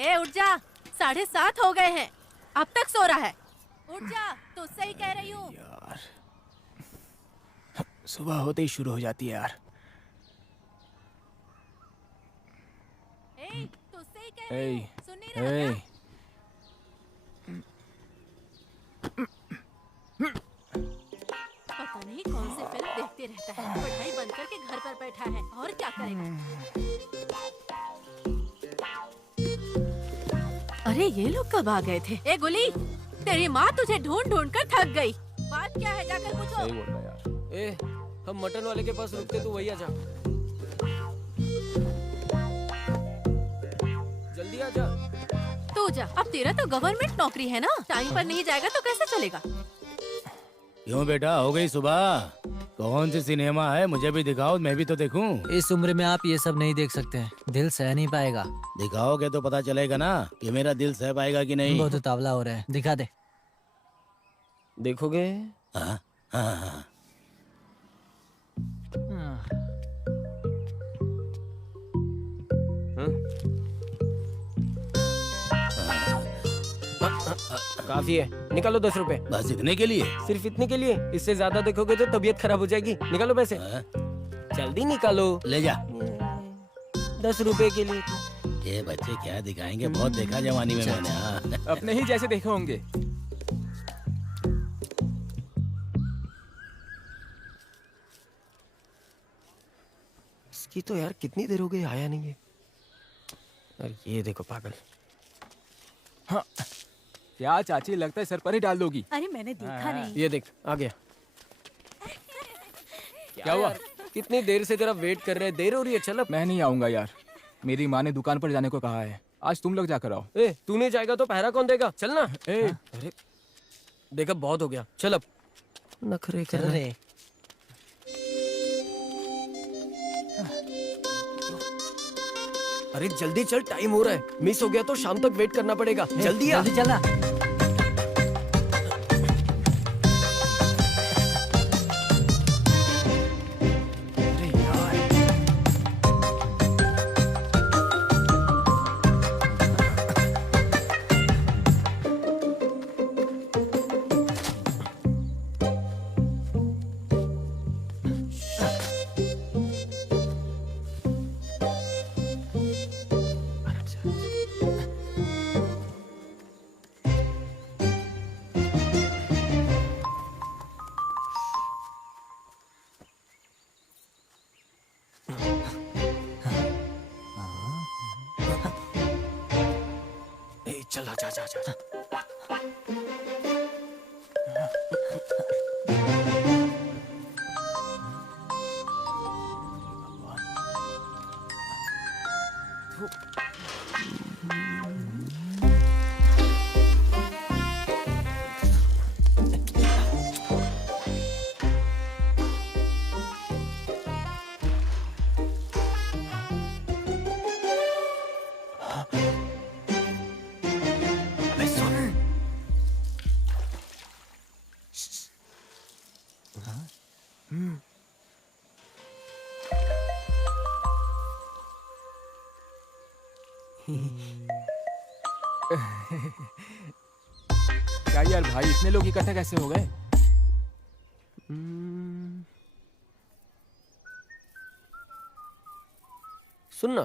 ए उठ जा, 7:30 हो गए हैं, अब तक सो रहा है। उठ जा, तो सही कह रही हूँ। यार सुबह होते ही शुरू हो जाती है यार। ए, तो सही कह रही हूँ, सुन नहीं रहा क्या? पता नहीं कौन सी फिल्म देखते रहता है, पढ़ाई बंद करके घर पर बैठा है, और क्या करेगा? अरे ये लोग कब आ गए थे? ए गुली, तेरी माँ तुझे ढूंढ ढूंढ कर थक गई। बात क्या है, जाकर पूछो। सही बोल रहा यार। ए, हम मटन वाले के पास रुकते तो वही आ जा। जल्दी आ जा। तू जा, अब तेरा तो गवर्नमेंट नौकरी है ना, टाइम पर नहीं जाएगा तो कैसे चलेगा? क्यों बेटा, हो गई सुबह? कौन सी सिनेमा है, मुझे भी दिखाओ, मैं भी तो देखूं। इस उम्र में आप ये सब नहीं देख सकते हैं, दिल सह नहीं पाएगा। दिखाओगे तो पता चलेगा ना कि मेरा दिल सह पाएगा कि नहीं। बहुत उतावला हो रहा है, दिखा दे। देखोगे? हाँ हाँ हाँ। काफी है, निकालो 10 रुपए। बस इतने के लिए? सिर्फ इतने के लिए? इससे ज्यादा देखोगे तो तबीयत खराब हो जाएगी। निकालो पैसे। हाँ? जल्दी निकालो। ले जा। 10 रुपए के लिए। ये बच्चे क्या दिखाएंगे, बहुत देखा जवानी में मैंने। हाँ। अपने ही जैसे देखे होंगे। इसकी तो यार कितनी देर हो गई, आया नहीं है। और ये देखो पागल। हाँ। क्या चाची, लगता है सर पर ही डाल दोगी। अरे मैंने देखा नहीं। ये देख, आ गया। क्या हुआ? कितनी देर से तेरा वेट कर रहे हैं, देर हो रही है। चल अब। मैं नहीं आऊंगा यार, मेरी माँ ने दुकान पर जाने को कहा है। आज तुम लोग जाकर आओ। ए, तू नहीं जाएगा तो पहरा कौन देगा? चल ना। ए, अरे देखा, बहुत हो गया, चल अब। नखरे कर रहे। अरे अरे जल्दी चल, टाइम हो रहा है। मिस हो गया तो शाम तक वेट करना पड़ेगा। जल्दी आ। जल्दी चलना। अरे यार, ए, चल आ, जा जा जा। अबे सुन। क्या यार भाई, इतने लोग इकट्ठे कैसे हो गए? सुनना,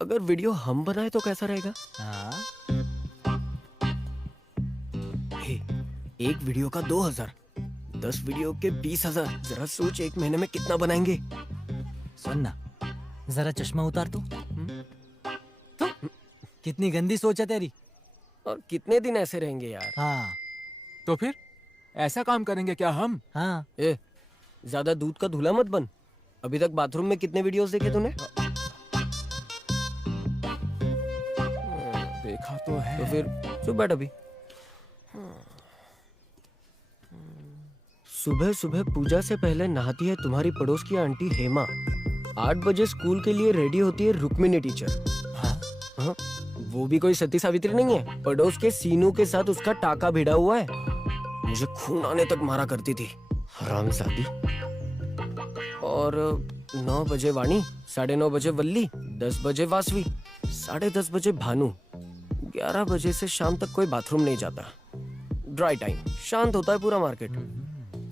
अगर वीडियो हम बनाए तो कैसा रहेगा? हाँ, हे, एक वीडियो का 2000, 10 वीडियो के 20,000। जरा सोच, एक महीने में कितना बनाएंगे? सुन ना, जरा चश्मा उतार तू। तो कितनी गंदी सोच है तेरी। और कितने दिन ऐसे रहेंगे यार? हाँ तो फिर ऐसा काम करेंगे क्या हम? हाँ। ए, ज्यादा दूध का धुला मत बन। अभी तक बाथरूम में कितने वीडियोस देखे तूने? देखा तो है। तो फिर चुप बैठ अभी। सुबह सुबह पूजा से पहले नहाती है तुम्हारी पड़ोस की आंटी हेमा। 8 बजे स्कूल के लिए रेडी होती है रुक्मिणी टीचर। हाँ? वो भी कोई सती सावित्री नहीं है, पड़ोस के सीनू के साथ उसका टाका भिड़ा हुआ है। मुझे खून आने तक मारा करती थी, हरामजादी। और 9 बजे वाणी, 9:30 बजे वल्ली, 10 बजे वासवी, 10:30 बजे भानु, 11 बजे से शाम तक कोई बाथरूम नहीं जाता। ड्राई टाइम, शांत होता है पूरा मार्केट।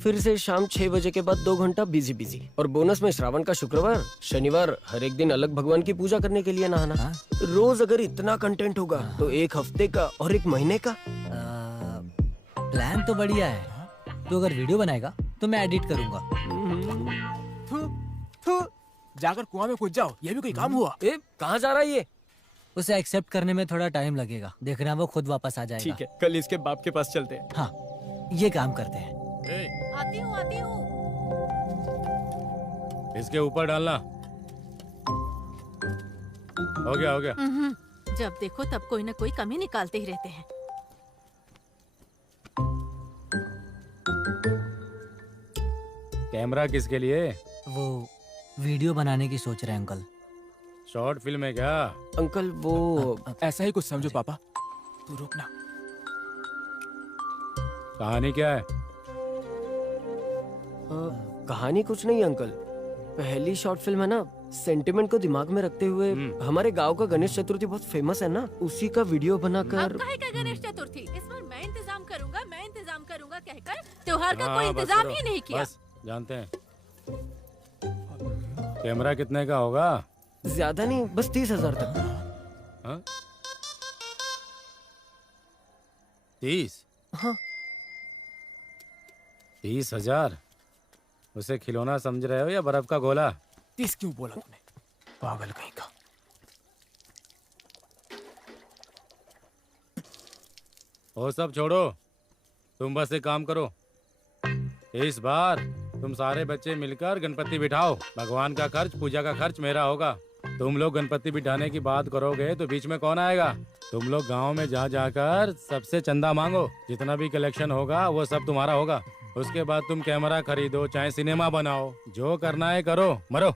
फिर से शाम 6 बजे के बाद 2 घंटा बिजी बिजी। और बोनस में श्रावण का शुक्रवार शनिवार हर एक दिन अलग भगवान की पूजा करने के लिए नहाना। हाँ? रोज अगर इतना कंटेंट होगा तो 1 हफ्ते का और 1 महीने का। प्लान तो बढ़िया है। तो अगर वीडियो बनाएगा तो मैं एडिट करूंगा। थू, थू, जाकर कुआं में कूद जाओ, ये भी कोई काम हुआ? ए, कहाँ जा रहा है ये? उसे एक्सेप्ट करने में थोड़ा टाइम लगेगा, देखना वो खुद वापस आ जाएगा। ठीक है, कल इसके बाप के पास चलते हैं। हाँ, ये काम करते हैं। आती हूँ आती हूँ। इसके ऊपर डालना। हो गया हो गया। जब देखो तब कोई ना कोई कमी निकालते ही रहते हैं। कैमरा किसके लिए? वो वीडियो बनाने की सोच रहे हैं अंकल। शॉर्ट फिल्म है क्या? अंकल वो ऐसा ही कुछ समझो पापा, तू रुकना। कहानी क्या है? कहानी कुछ नहीं अंकल, पहली शॉर्ट फिल्म है ना, सेंटिमेंट को दिमाग में रखते हुए हमारे गांव का गणेश चतुर्थी बहुत फेमस है ना, उसी का वीडियो बनाकर। अब काहे का गणेश चतुर्थी? इस बार मैं इंतजाम करूंगा कहकर त्योहार का कोई हाँ, बस इंतजाम करो। ही नहीं किया। बस जानते हैं। कैमरा कितने का होगा? ज्यादा नहीं, बस 30,000 तक। हाँ? 30? हाँ। 30,000? उसे खिलौना समझ रहे हो या बर्फ का गोला? 30 क्यों बोला तूने? पागल कहीं का। वो सब छोड़ो, तुम बस एक काम करो। इस बार तुम सारे बच्चे मिलकर गणपति बिठाओ। भगवान का खर्च, पूजा का खर्च मेरा होगा। तुम लोग गणपति बिठाने की बात करोगे तो बीच में कौन आएगा? तुम लोग गांव में जा जाकर सबसे चंदा मांगो। जितना भी कलेक्शन होगा वो सब तुम्हारा होगा। उसके बाद तुम कैमरा खरीदो, चाहे सिनेमा बनाओ, जो करना है करो, मरो।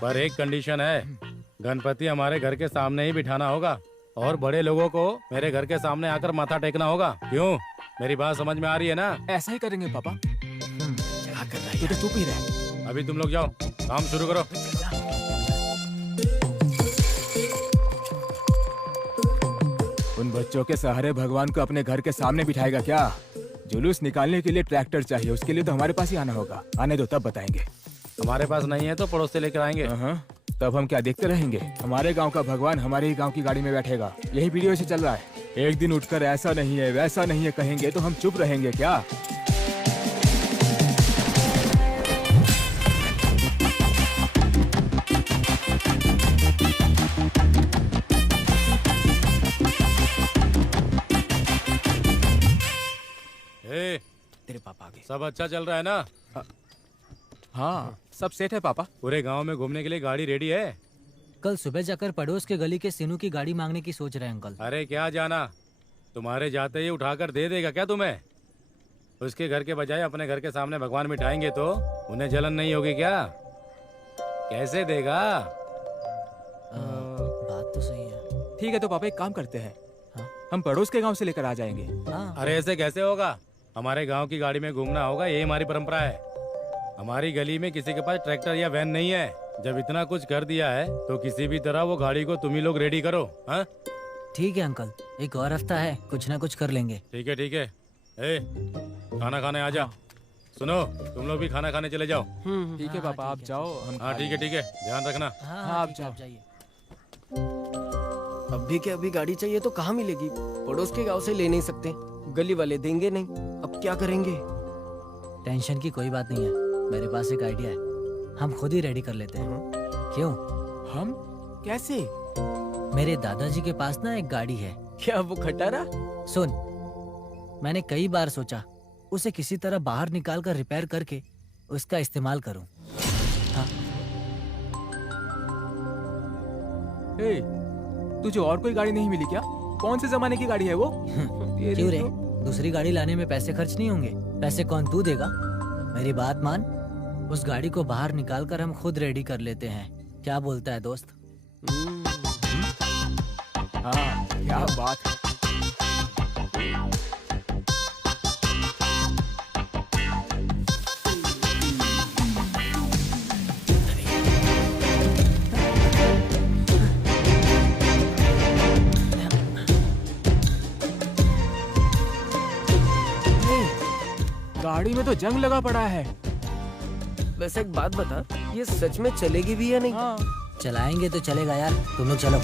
पर एक कंडीशन है, गणपति हमारे घर के सामने ही बिठाना होगा और बड़े लोगों को मेरे घर के सामने आकर माथा टेकना होगा। क्यों? मेरी बात समझ में आ रही है ना? ऐसा ही करेंगे पापा। क्या कर रहा है? तू तो चुप ही रह। अभी तुम लोग जाओ, काम शुरू करो। उन बच्चों के सहारे भगवान को अपने घर के सामने बिठाएगा क्या? जुलूस निकालने के लिए ट्रैक्टर चाहिए, उसके लिए तो हमारे पास ही आना होगा। आने दो तब बताएंगे। हमारे पास नहीं है तो पड़ोस से लेकर आएंगे। तब हम क्या देखते रहेंगे? हमारे गांव का भगवान हमारे ही गांव की गाड़ी में बैठेगा। यही वीडियो से चल रहा है। एक दिन उठकर ऐसा नहीं है वैसा नहीं है कहेंगे तो हम चुप रहेंगे क्या? तेरे पापा आ गए। सब अच्छा चल रहा है ना? हाँ, सब सेट है पापा। पूरे गांव में घूमने के लिए गाड़ी रेडी है? कल सुबह जाकर पड़ोस के गली के सीनू की गाड़ी मांगने की सोच रहे हैं अंकल। अरे क्या जाना, तुम्हारे जाते ही उठाकर दे देगा क्या तुम्हें? उसके घर के बजाय अपने घर के सामने भगवान बिठाएंगे तो उन्हें जलन नहीं होगी क्या? कैसे देगा? बात तो सही है। ठीक है तो पापा एक काम करते हैं, हाँ? हम पड़ोस के गांव से लेकर आ जाएंगे। हाँ, अरे ऐसे कैसे होगा? हमारे गांव की गाड़ी में घूमना होगा, यही हमारी परंपरा है। हमारी गली में किसी के पास ट्रैक्टर या वैन नहीं है। जब इतना कुछ कर दिया है तो किसी भी तरह वो गाड़ी को तुम ही लोग रेडी करो। हाँ ठीक है अंकल, एक और हफ्ता है, कुछ ना कुछ कर लेंगे। ठीक है ठीक है। ए, खाना खाने आ जा। सुनो, तुम लोग भी खाना खाने चले जाओ। ठीक है पापा, आप जाओ। हम हाँ ठीक है, ध्यान रखना। हाँ, आप ठीक है, जाओ। जाइए। अभी के अभी गाड़ी चाहिए तो कहाँ मिलेगी? पड़ोस के गांव से ले नहीं सकते, गली वाले देंगे नहीं। अब क्या करेंगे? टेंशन की कोई बात नहीं है, मेरे पास एक आइडिया है, हम खुद ही रेडी कर लेते हैं। क्यों? हम कैसे? मेरे दादाजी के पास ना एक गाड़ी है। क्या वो खटारा? सुन, मैंने कई बार सोचा उसे किसी तरह बाहर निकाल कर रिपेयर करके उसका इस्तेमाल करूं। हाँ? ए, तुझे और कोई गाड़ी नहीं मिली क्या? कौन से जमाने की गाड़ी है वो? क्यों रे, दूसरी गाड़ी लाने में पैसे खर्च नहीं होंगे? पैसे कौन तू देगा? मेरी बात मान, उस गाड़ी को बाहर निकाल कर हम खुद रेडी कर लेते हैं। क्या बोलता है दोस्त? हाँ, क्या बात है। गाड़ी में तो जंग लगा पड़ा है। वैसे एक बात बता, ये सच में चलेगी भी या नहीं? हाँ। चलाएंगे तो चलेगा यार, तुम लोग चलो।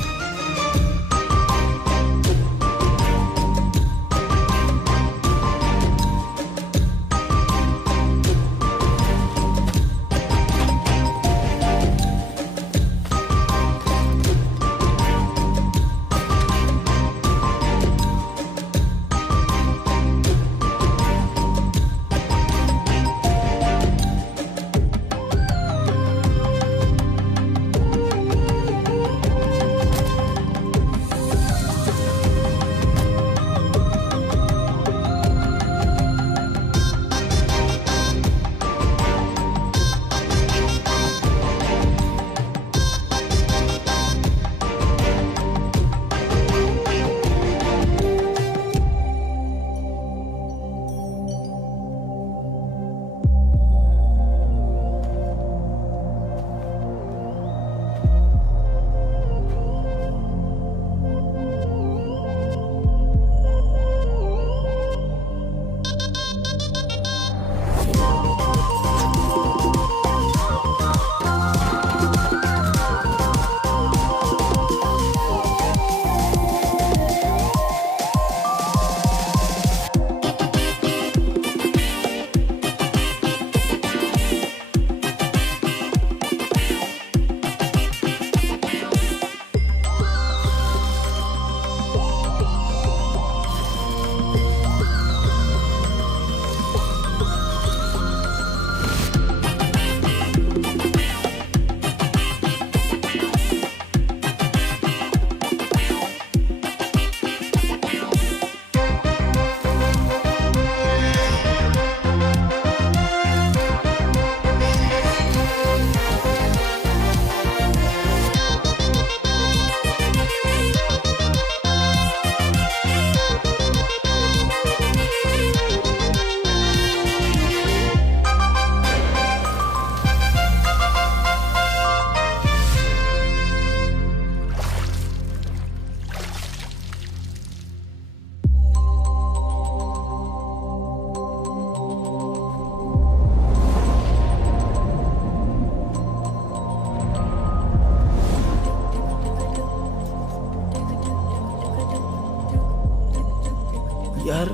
यार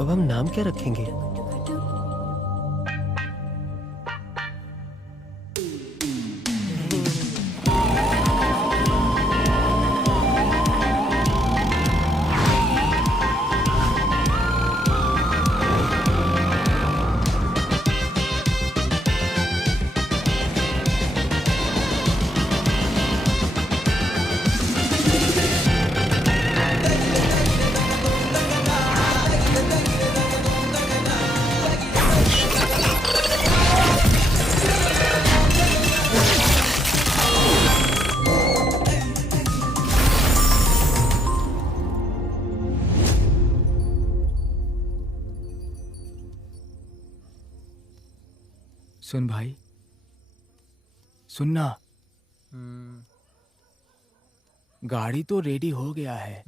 अब हम नाम क्या रखेंगे? सुन भाई, सुनना, गाड़ी तो रेडी हो गया है।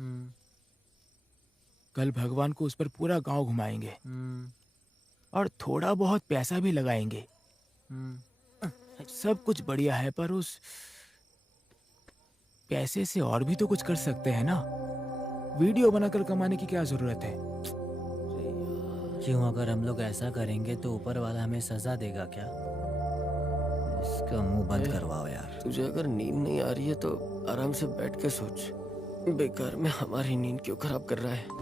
कल भगवान को उस पर पूरा गांव घुमाएंगे और थोड़ा बहुत पैसा भी लगाएंगे। सब कुछ बढ़िया है, पर उस पैसे से और भी तो कुछ कर सकते हैं ना। वीडियो बनाकर कमाने की क्या जरूरत है? क्यों, अगर हम लोग ऐसा करेंगे तो ऊपर वाला हमें सजा देगा क्या? इसका मुंह बंद करवाओ यार। तुझे अगर नींद नहीं आ रही है तो आराम से बैठ के सोच। बेकार में हमारी नींद क्यों खराब कर रहा है?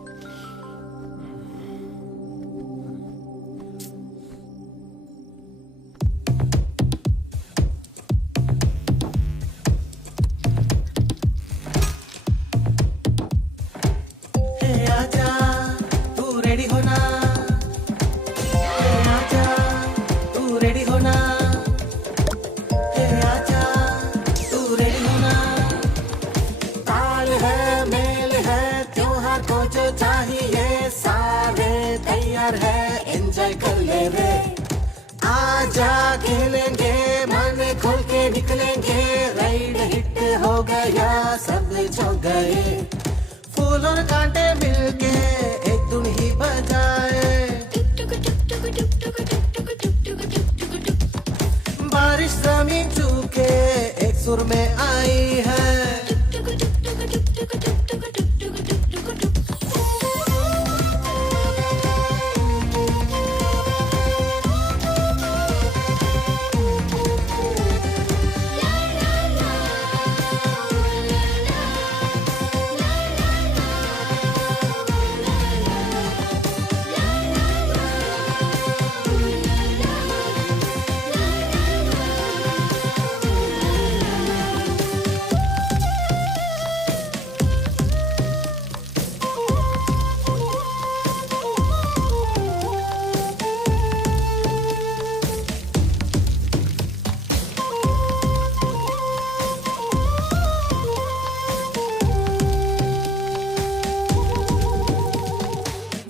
एंजॉय कर ले रे, आजा खेलेंगे, मन खोल के निकलेंगे। राइड हिट हो गया, सब जो गए, फूल और कांटे मिलके एक धुन ही बजाए। सुर में आई है।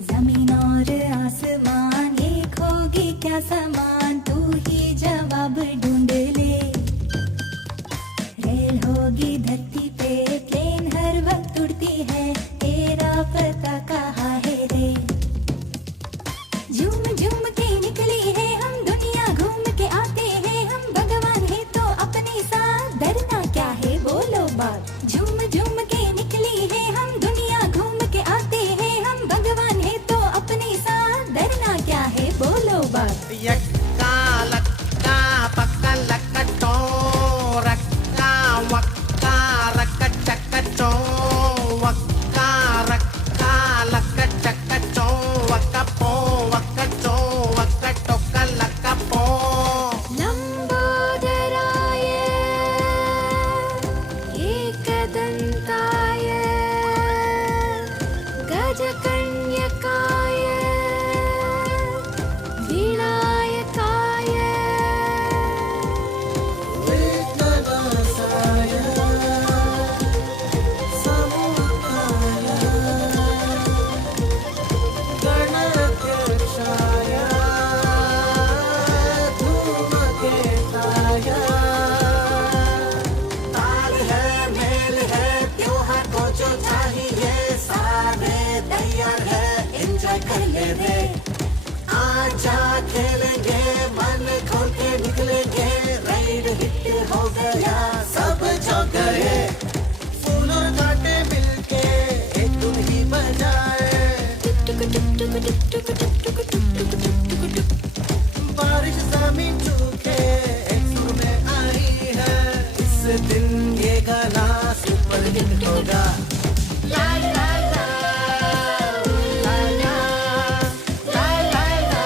जमीन और आसमान एक होगी क्या समान, तू ही जवाब ढूंढ ले। रेल होगी धरती पे, प्लेन हर वक्त उड़ती है, तेरा पता कहाँ है रे। झूम झूम के निकली है हम, दुनिया घूम के आते हैं हम, भगवान है तो अपने साथ, डरना क्या है बोलो बात। झूम झूम के निकली है हम, दुनिया घूम के आते हैं हम, भगवान है तो अपने साथ, डरना क्या है बोलो बात। यक्का लक्का पक्का लक्कटो, रक्का वक्का रक्का चक्कटो, वक्का रक्का लक्का चक्कटो, वक्का पो वक्कटो वक्का टोक्का लक्का पो। लंबोदराय एकदन्ताय गजकन्यकाय विनायकाय विघ्ननाशाय समूहाय गणाध्यक्षाय धूमकेताय। ताल है मेल है त्योहार को जो चाहिए, सारे तैयार है एंजॉय कर ले रे। आजा खेलेंगे मन खोल के निकलेंगे, राइड हिट हो गया सब जो गए। फूल और कांटे मिलके एक धुन ही बजाए, बारिश जमीन चूके एक सुर में आई है। इस दिन ये गाना सुपर हिट होगा। ला ला ला ला ला ला ला ला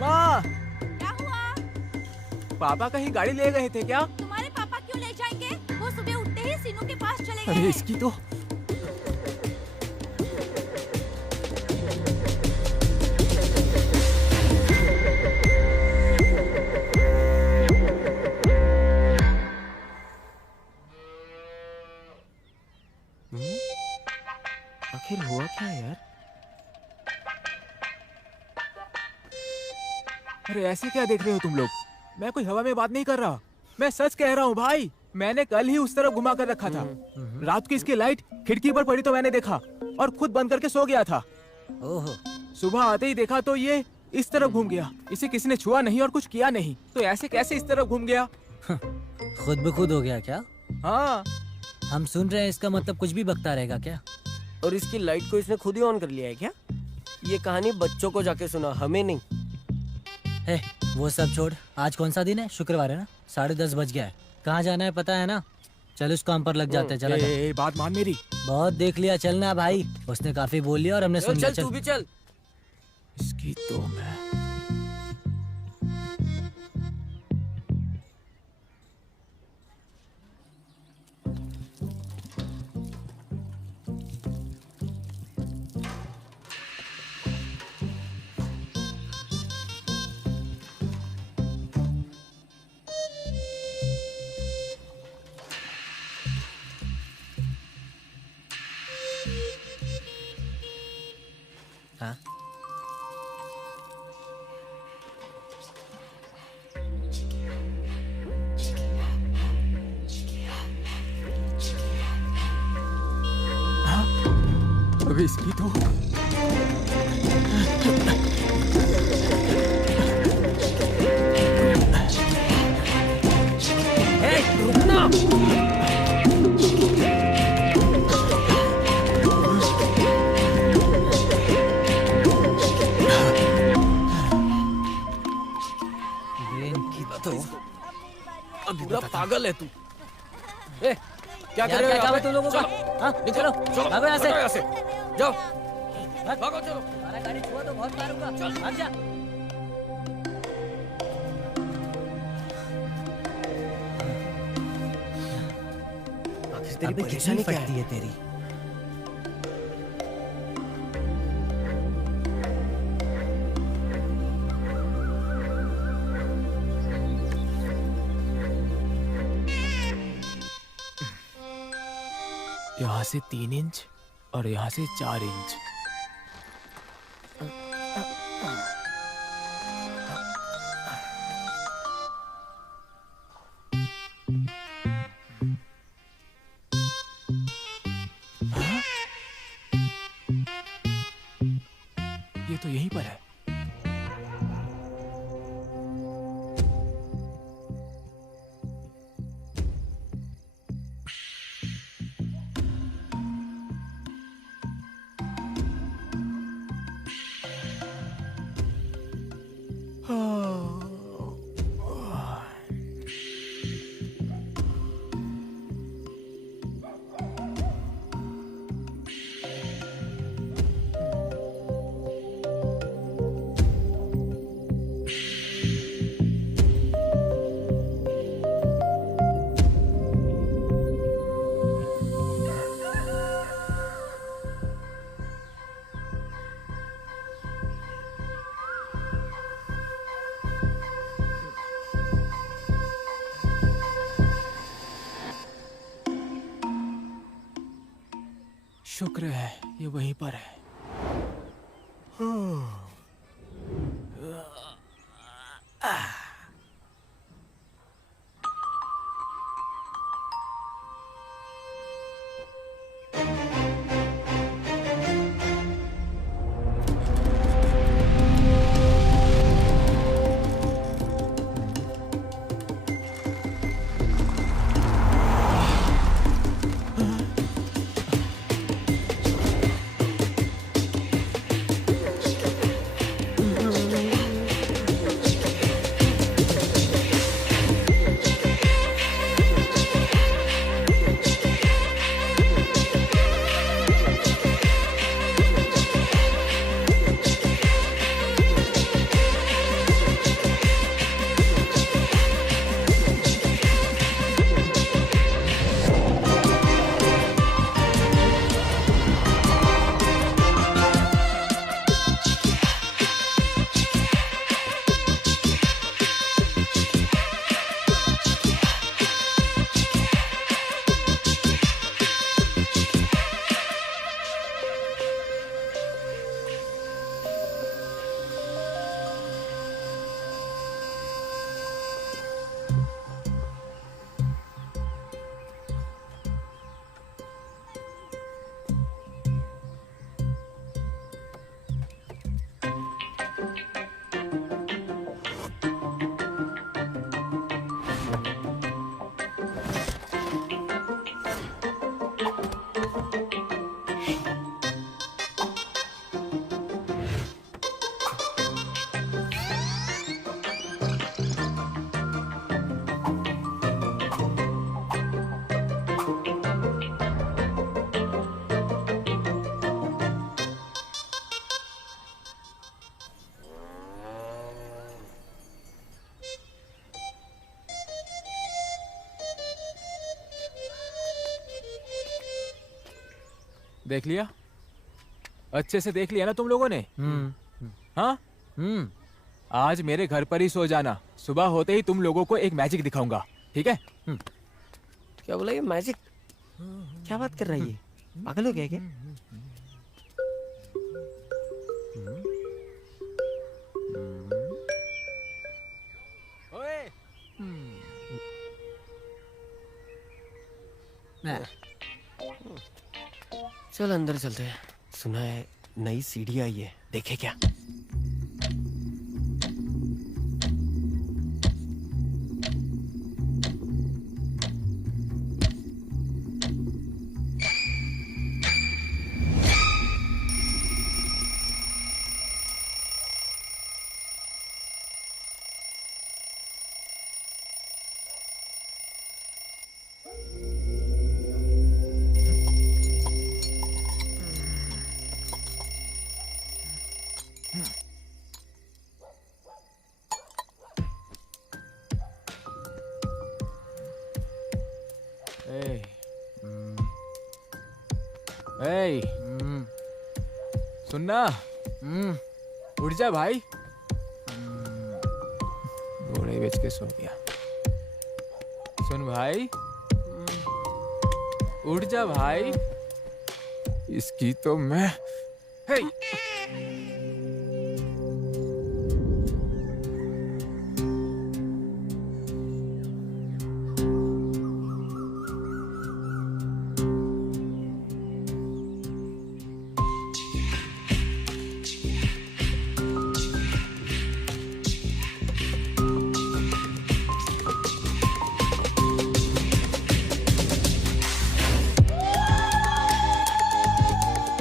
माँ, क्या हुआ? पापा कहीं गाड़ी ले गए थे क्या? तुम्हारे पापा क्यों ले जाएंगे? वो सुबह उठते ही सीनू के पास चले गए अरे हैं। इसकी तो आखिर हुआ क्या यार? अरे ऐसे क्या देख रहे हो तुम लोग? मैं कोई हवा में बात नहीं कर रहा, मैं सच कह रहा हूँ भाई। मैंने कल ही उस तरफ घुमा कर रखा था। रात को इसकी लाइट खिड़की पर पड़ी तो मैंने देखा और खुद बंद करके सो गया था। ओहो, सुबह आते ही देखा तो ये इस तरफ घूम गया। इसे किसी ने छुआ नहीं और कुछ किया नहीं, तो ऐसे कैसे इस तरफ घूम गया? खुद ब खुद हो गया क्या? हाँ, हम सुन रहे हैं, इसका मतलब कुछ भी बकता रहेगा क्या? और इसकी लाइट को इसने खुद ही ऑन कर लिया है क्या? ये कहानी बच्चों को जाके सुना, हमें नहीं। हे, वो सब छोड़। आज कौन सा दिन है? शुक्रवार है ना? 10:30 बज गया है। कहाँ जाना है पता है ना? चल उस काम पर लग जाते हैं। चला जा। बात मान मेरी। बहुत देख लिया, चलना भाई। उसने काफी बोल लिया और हमने सुन लिया। चल तू भी चल। इसकी तो मैं हाँ? अबे इसकी तो पूरा पागल है तू। ए, क्या कर यार, रहे क्या हो काम है यहाँ तुम लोगों का? हाँ? चलो भागो यहाँ से। जाओ भागो, चलो। हमारा गाड़ी छुआ तो बहुत मारूंगा। भाग जा। आखिर तेरी अब परेशानी क्या फटती है? है तेरी। यहाँ से 3 इंच और यहाँ से 4 इंच। हाँ? ये तो यहीं पर है। शुक्र है ये वहीं पर है। देख लिया? अच्छे से देख लिया ना तुम लोगों ने? हाँ, आज मेरे घर पर ही सो जाना। सुबह होते ही तुम लोगों को एक मैजिक दिखाऊंगा, ठीक है? क्या बोला ये मैजिक? क्या बात कर रहा है ये? पागल हो गया क्या? ओए, चल अंदर चलते हैं। सुना है नई सीढ़ी आई है, देखे क्या? ए, ए, सुनना, उठ जा भाई। घोड़े बेच के सो गया। सुन भाई, उठ जा भाई। इसकी तो मैं हे।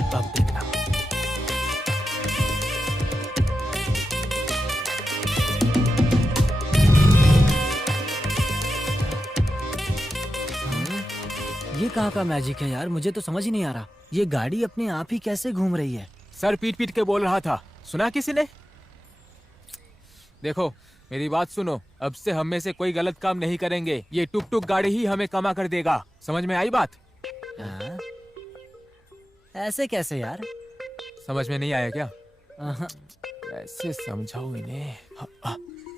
अब देखना। ये कहाँ का मैजिक है यार, मुझे तो समझ ही नहीं आ रहा। ये गाड़ी अपने आप ही कैसे घूम रही है? सर पीट पीट के बोल रहा था, सुना किसी ने? देखो मेरी बात सुनो, अब से हम में से कोई गलत काम नहीं करेंगे। ये टुक टुक गाड़ी ही हमें कमा कर देगा। समझ में आई बात? हाँ? ऐसे कैसे यार? समझ में नहीं आया क्या? आहा, कैसे समझाऊं इन्हें?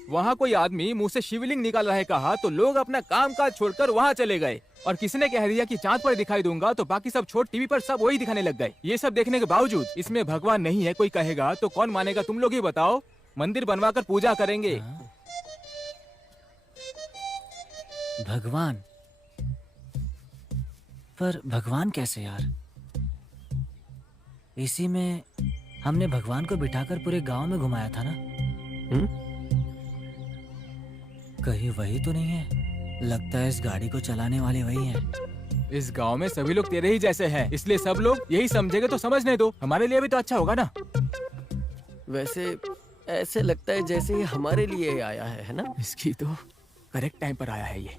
वहाँ कोई आदमी मुंह से शिवलिंग निकाल रहा है कहा, तो लोग अपना काम काज छोड़कर वहाँ चले गए। और किसी ने कह दिया कि चांद पर दिखाई दूंगा, तो बाकी सब छोड़ टीवी पर सब वही दिखाने लग गए। ये सब देखने के बावजूद इसमें भगवान नहीं है कोई कहेगा, तो कौन मानेगा? तुम लोग ही बताओ। मंदिर बनवा कर पूजा करेंगे। भगवान? पर भगवान कैसे यार? इसी में हमने भगवान को बिठाकर पूरे गांव में घुमाया था ना? कहीं वही तो नहीं है? लगता है इस गाड़ी को चलाने वाले वही हैं। इस गांव में सभी लोग तेरे ही जैसे हैं, इसलिए सब लोग यही समझेंगे तो समझने दो, हमारे लिए भी तो अच्छा होगा ना। वैसे ऐसे लगता है जैसे ये हमारे लिए आया है ना? इसकी तो करेक्ट टाइम पर आया है ये।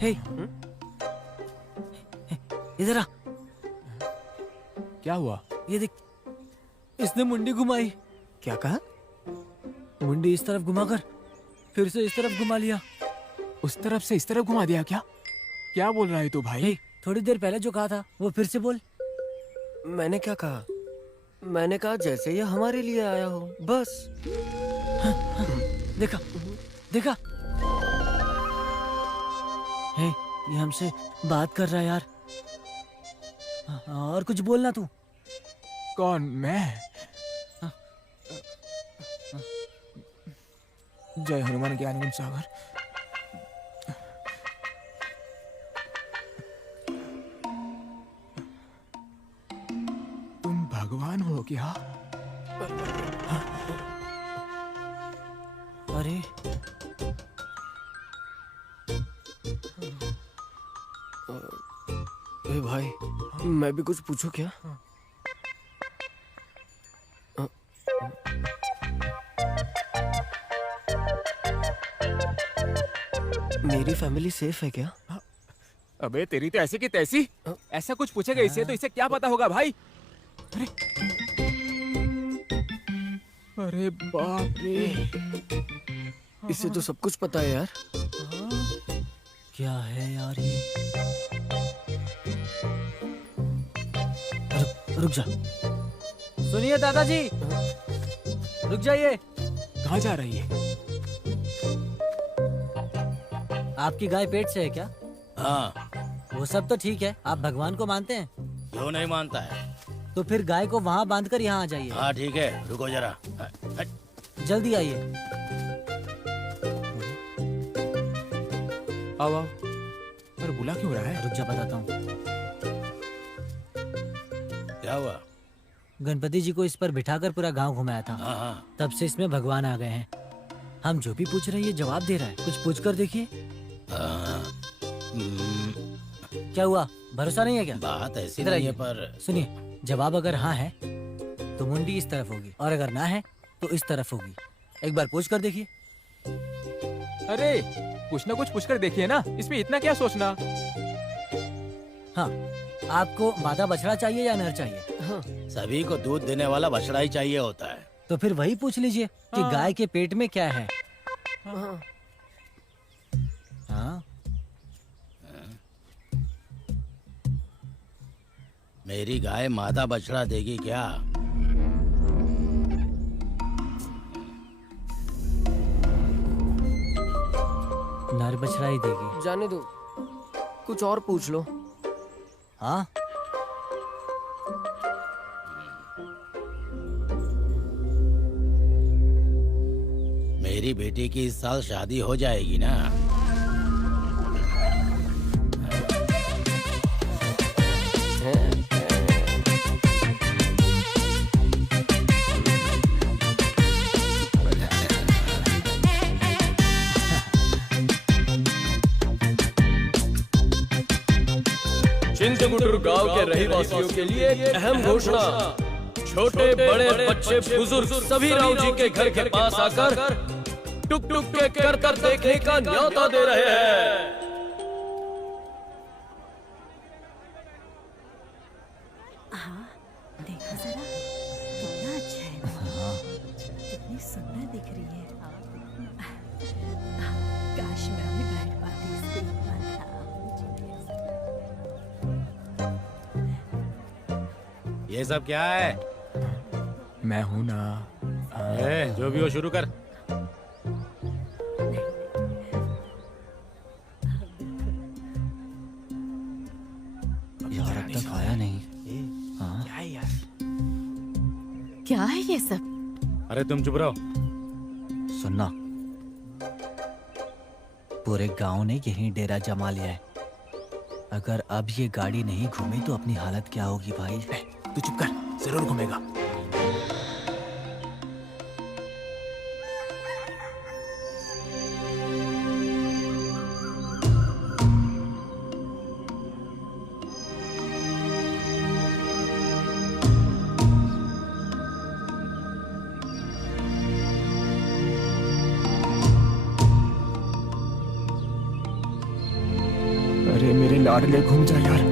हे, इधर आ। क्या हुआ? ये देख, इसने मुंडी घुमाई। क्या कहा? मुंडी इस तरफ घुमाकर फिर से इस तरफ घुमा लिया। उस तरफ से इस तरफ घुमा दिया क्या? क्या बोल रहा है तू भाई? हे, थोड़ी देर पहले जो कहा था वो फिर से बोल। मैंने क्या कहा? मैंने कहा जैसे ये हमारे लिए आया हो, बस। देखा देखा, हे, ये हमसे बात कर रहा है यार। और कुछ बोलना तू। कौन? मैं? जय हनुमान ज्ञान गुण सागर। तुम भगवान हो क्या? अरे ए भाई, मैं भी कुछ पूछूं क्या? मेरी फैमिली सेफ है क्या? अबे तेरी तो ऐसी की तैसी। ऐसा कुछ पूछेगा इसे तो इसे क्या पता होगा भाई? अरे अरे बाप रे। इसे तो सब कुछ पता है यार। क्या है यार ये? रुक जा। सुनिए दादाजी, रुक जाइए। कहाँ जा रही है? आपकी गाय पेट से है क्या? हाँ, वो सब तो ठीक है, आप भगवान को मानते हैं? क्यों नहीं मानता है? तो फिर गाय को वहाँ बांधकर यहाँ आ जाइए। हाँ ठीक है, रुको जरा। जल्दी आइए। आओ आओ। पर बुला क्यों रहा है? रुक जा, बताता हूँ। क्या हुआ? गणपति जी को इस पर बिठाकर पूरा गांव घुमाया था। हाँ हाँ, तब से इसमें भगवान आ गए हैं। हम जो भी पूछ रहे हैं ये जवाब दे रहा है। कुछ पूछ कर देखिए। हाँ, क्या हुआ, भरोसा नहीं है क्या? बात ऐसी इधर नहीं है आइए। पर सुनिए, जवाब अगर हाँ है तो मुंडी इस तरफ होगी, और अगर ना है तो इस तरफ होगी। एक बार पूछ कर देखिए। अरे कुछ ना कुछ पूछकर देखिए ना, इसमें इतना क्या सोचना। हाँ, आपको मादा बछड़ा चाहिए या नर चाहिए? सभी को दूध देने वाला बछड़ा ही चाहिए होता है। तो फिर वही पूछ लीजिए कि हाँ। गाय के पेट में क्या है। हाँ। हाँ, मेरी गाय मादा बछड़ा देगी क्या? नर बछड़ा ही देगी। जाने दो, कुछ और पूछ लो। हाँ, मेरी बेटी की इस साल शादी हो जाएगी ना? चिंतगुटुर गांव के रहवासियों के लिए एक अहम घोषणा। छोटे बड़े बच्चे बुजुर्ग सभी राव जी के घर के पास आकर टुक टुक के कर देखने का न्योता दे रहे हैं। देखो जरा, कितना अच्छा है ना? कितनी सुंदर दिख रही है। काश मैं भी बैठ पाती इसके ऊपर। ये सब क्या है? मैं हूं ना। जो भी हो शुरू कर। यार अब तक आया नहीं। हाँ, क्या है यार? क्या है ये सब? अरे तुम चुप रहो। सुनना, पूरे गांव ने यहीं डेरा जमा लिया है। अगर अब ये गाड़ी नहीं घूमी तो अपनी हालत क्या होगी भाई? तू चुप कर, जरूर घूमेगा। अरे मेरे लाडले, घूम जा यार।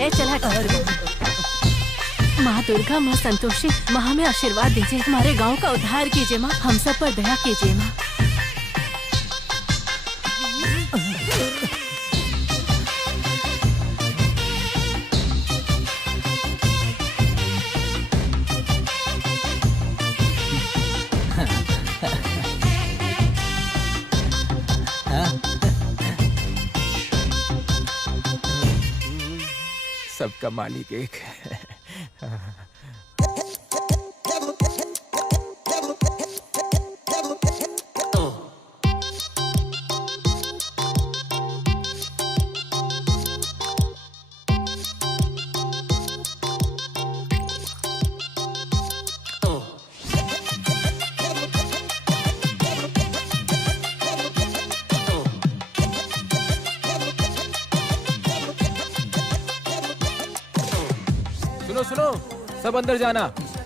ए चल हट। माँ दुर्गा, माँ संतोषी, माँ हमें आशीर्वाद दीजिए। हमारे गांव का उद्धार कीजिए माँ, हम सब पर दया कीजिए माँ। सबका मालिक एक है। सुनो सुनो, सब अंदर जाना।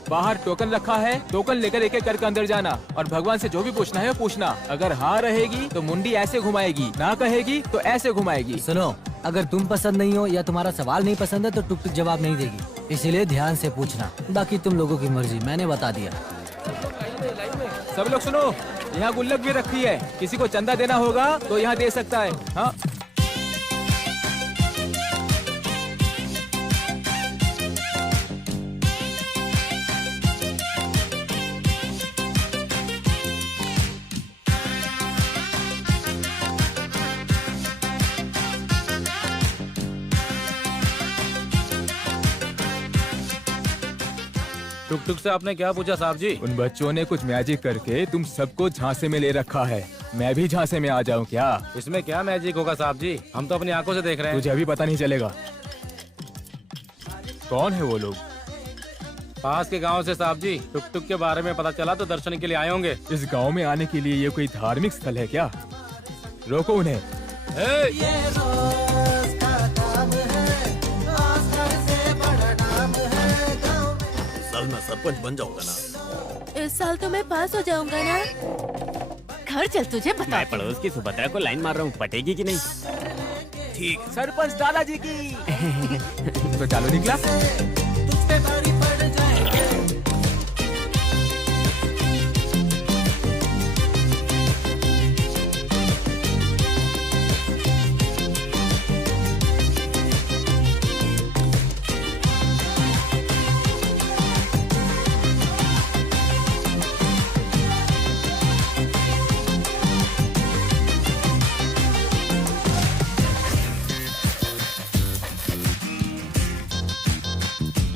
बाहर टोकन रखा है, टोकन लेकर एक एक करके अंदर जाना और भगवान से जो भी पूछना है पूछना। अगर हाँ रहेगी तो मुंडी ऐसे घुमाएगी, ना कहेगी तो ऐसे घुमाएगी। सुनो, अगर तुम पसंद नहीं हो या तुम्हारा सवाल नहीं पसंद है तो टुक टुक जवाब नहीं देगी, इसीलिए ध्यान से पूछना। बाकी तुम लोगों की मर्जी, मैंने बता दिया। सब लोग सुनो, यहाँ गुल्लक भी रखी है, किसी को चंदा देना होगा तो यहाँ दे सकता है। हाँ, टुक टुक से आपने क्या पूछा साहब जी? उन बच्चों ने कुछ मैजिक करके तुम सबको झांसे में ले रखा है। मैं भी झांसे में आ जाऊं क्या? इसमें क्या मैजिक होगा साहब जी? हम तो अपनी आंखों से देख रहे हैं। तुझे अभी पता नहीं चलेगा। कौन है वो लोग? पास के गांव से साहब जी। टुक टुक के बारे में पता चला तो दर्शन के लिए आए होंगे। इस गांव में आने के लिए ये कोई धार्मिक स्थल है क्या? रोको उन्हें। ये रोज का काम है, आस्था से बड़ा नाम है गाँव में। साल मैं सरपंच बन जाऊंगा ना। इस साल तो मैं पास हो जाऊंगा ना। घर चल, तुझे बता। मैं पड़ोस की सुभद्रा को लाइन मार रहा हूँ, पटेगी कि नहीं? ठीक। सरपंच दादाजी की। तो चालू निकला। तुझ पे भारी पड़ जाएंगे।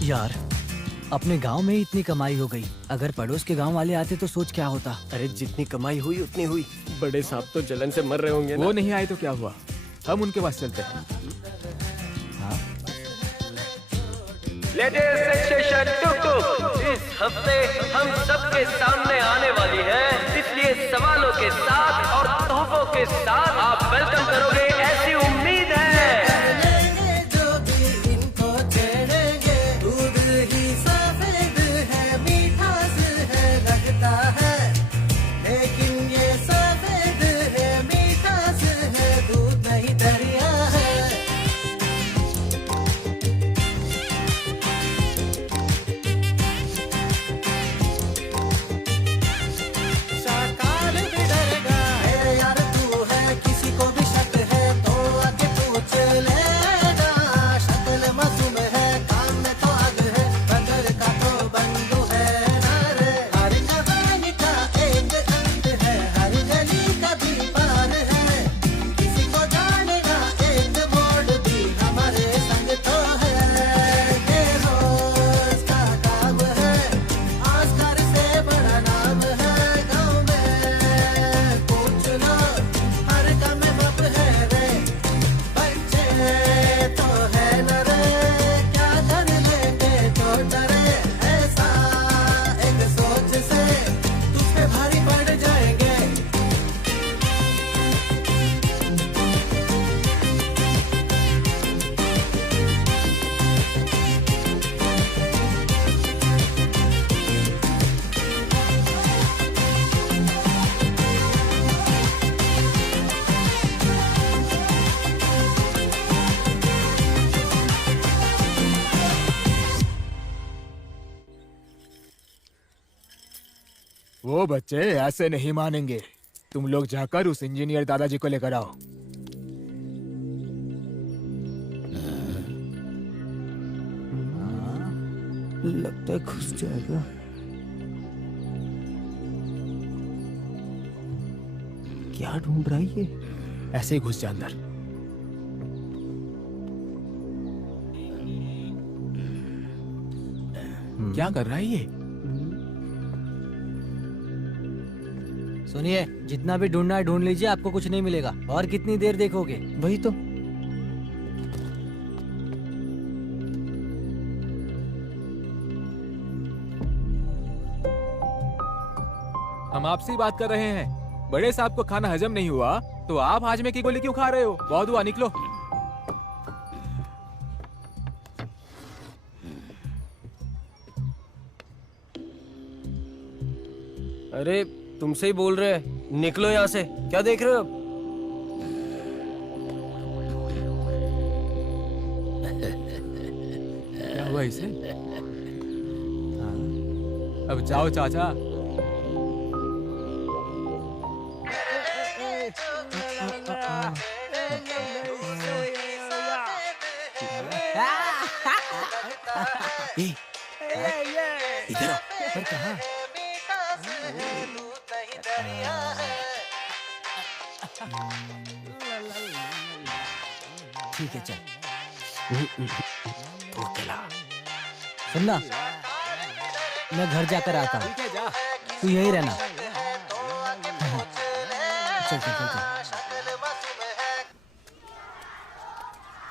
यार, अपने गांव में ही इतनी कमाई हो गई, अगर पड़ोस के गांव वाले आते तो सोच क्या होता। अरे जितनी कमाई हुई उतनी हुई। बड़े साहब तो जलन से मर रहे होंगे ना। वो नहीं आए तो क्या हुआ, हम उनके पास चलते हैं। लेटेस्ट सेशन टुक टुक इस हफ्ते हम सबके सामने आने वाली है, इसलिए सवालों के साथ और तोहफों के साथ आप वेलकम करोगे ऐसी उम्मीद है। लेंगे जो भी इनको छेड़ेंगे, दूध ही सफेद है, मीठास है लगता है, लेकिन ये सफेद है, मीठास है, दूध नहीं दरिया है। शाकाल भी डरेगा है यार, तू है किसी को भी शक है तो आगे पूछ लेना। शक्ल मासूम है, काम में तो आग है, बंदर का तो बंधु है ना रे। हर कहानी का एक अंत है, हर गली का भी पार है, किसी को जानेगा एक मोड़ भी हमारे संग तो है। ये रोज का काम है, आस्कर से बड़ा नाम है गाँव में। पूछ लो हर काम में बाप है रे, बच्चे तो है न रे, क्या कर लेंगे तो डरे। ऐसा एक सोच से तुझ पे भारी पड़ जाएंगे। वो बच्चे ऐसे नहीं मानेंगे। तुम लोग जाकर उस इंजीनियर दादाजी को लेकर आओ। लगता है घुस जाएगा। क्या ढूंढ रहा है ये? ऐसे ही घुस जा अंदर। क्या कर रहा है ये? सुनिए, जितना भी ढूंढना है ढूंढ लीजिए, आपको कुछ नहीं मिलेगा। और कितनी देर देखोगे? वही तो। हम आपसे ही बात कर रहे हैं। बड़े साहब को खाना हजम नहीं हुआ तो आप हाजमे की गोली क्यों खा रहे हो? बहुत हुआ, निकलो। अरे तुमसे ही बोल रहे हैं, निकलो यहाँ से। क्या देख रहे हो अब? क्या हुआ इसे? हाँ। अब जाओ चाचा। इधर आओ। पर कहाँ? ठीक है, चल। सुनना, मैं घर जाकर आता हूँ, तू यहीं रहना। चल चल चल चल।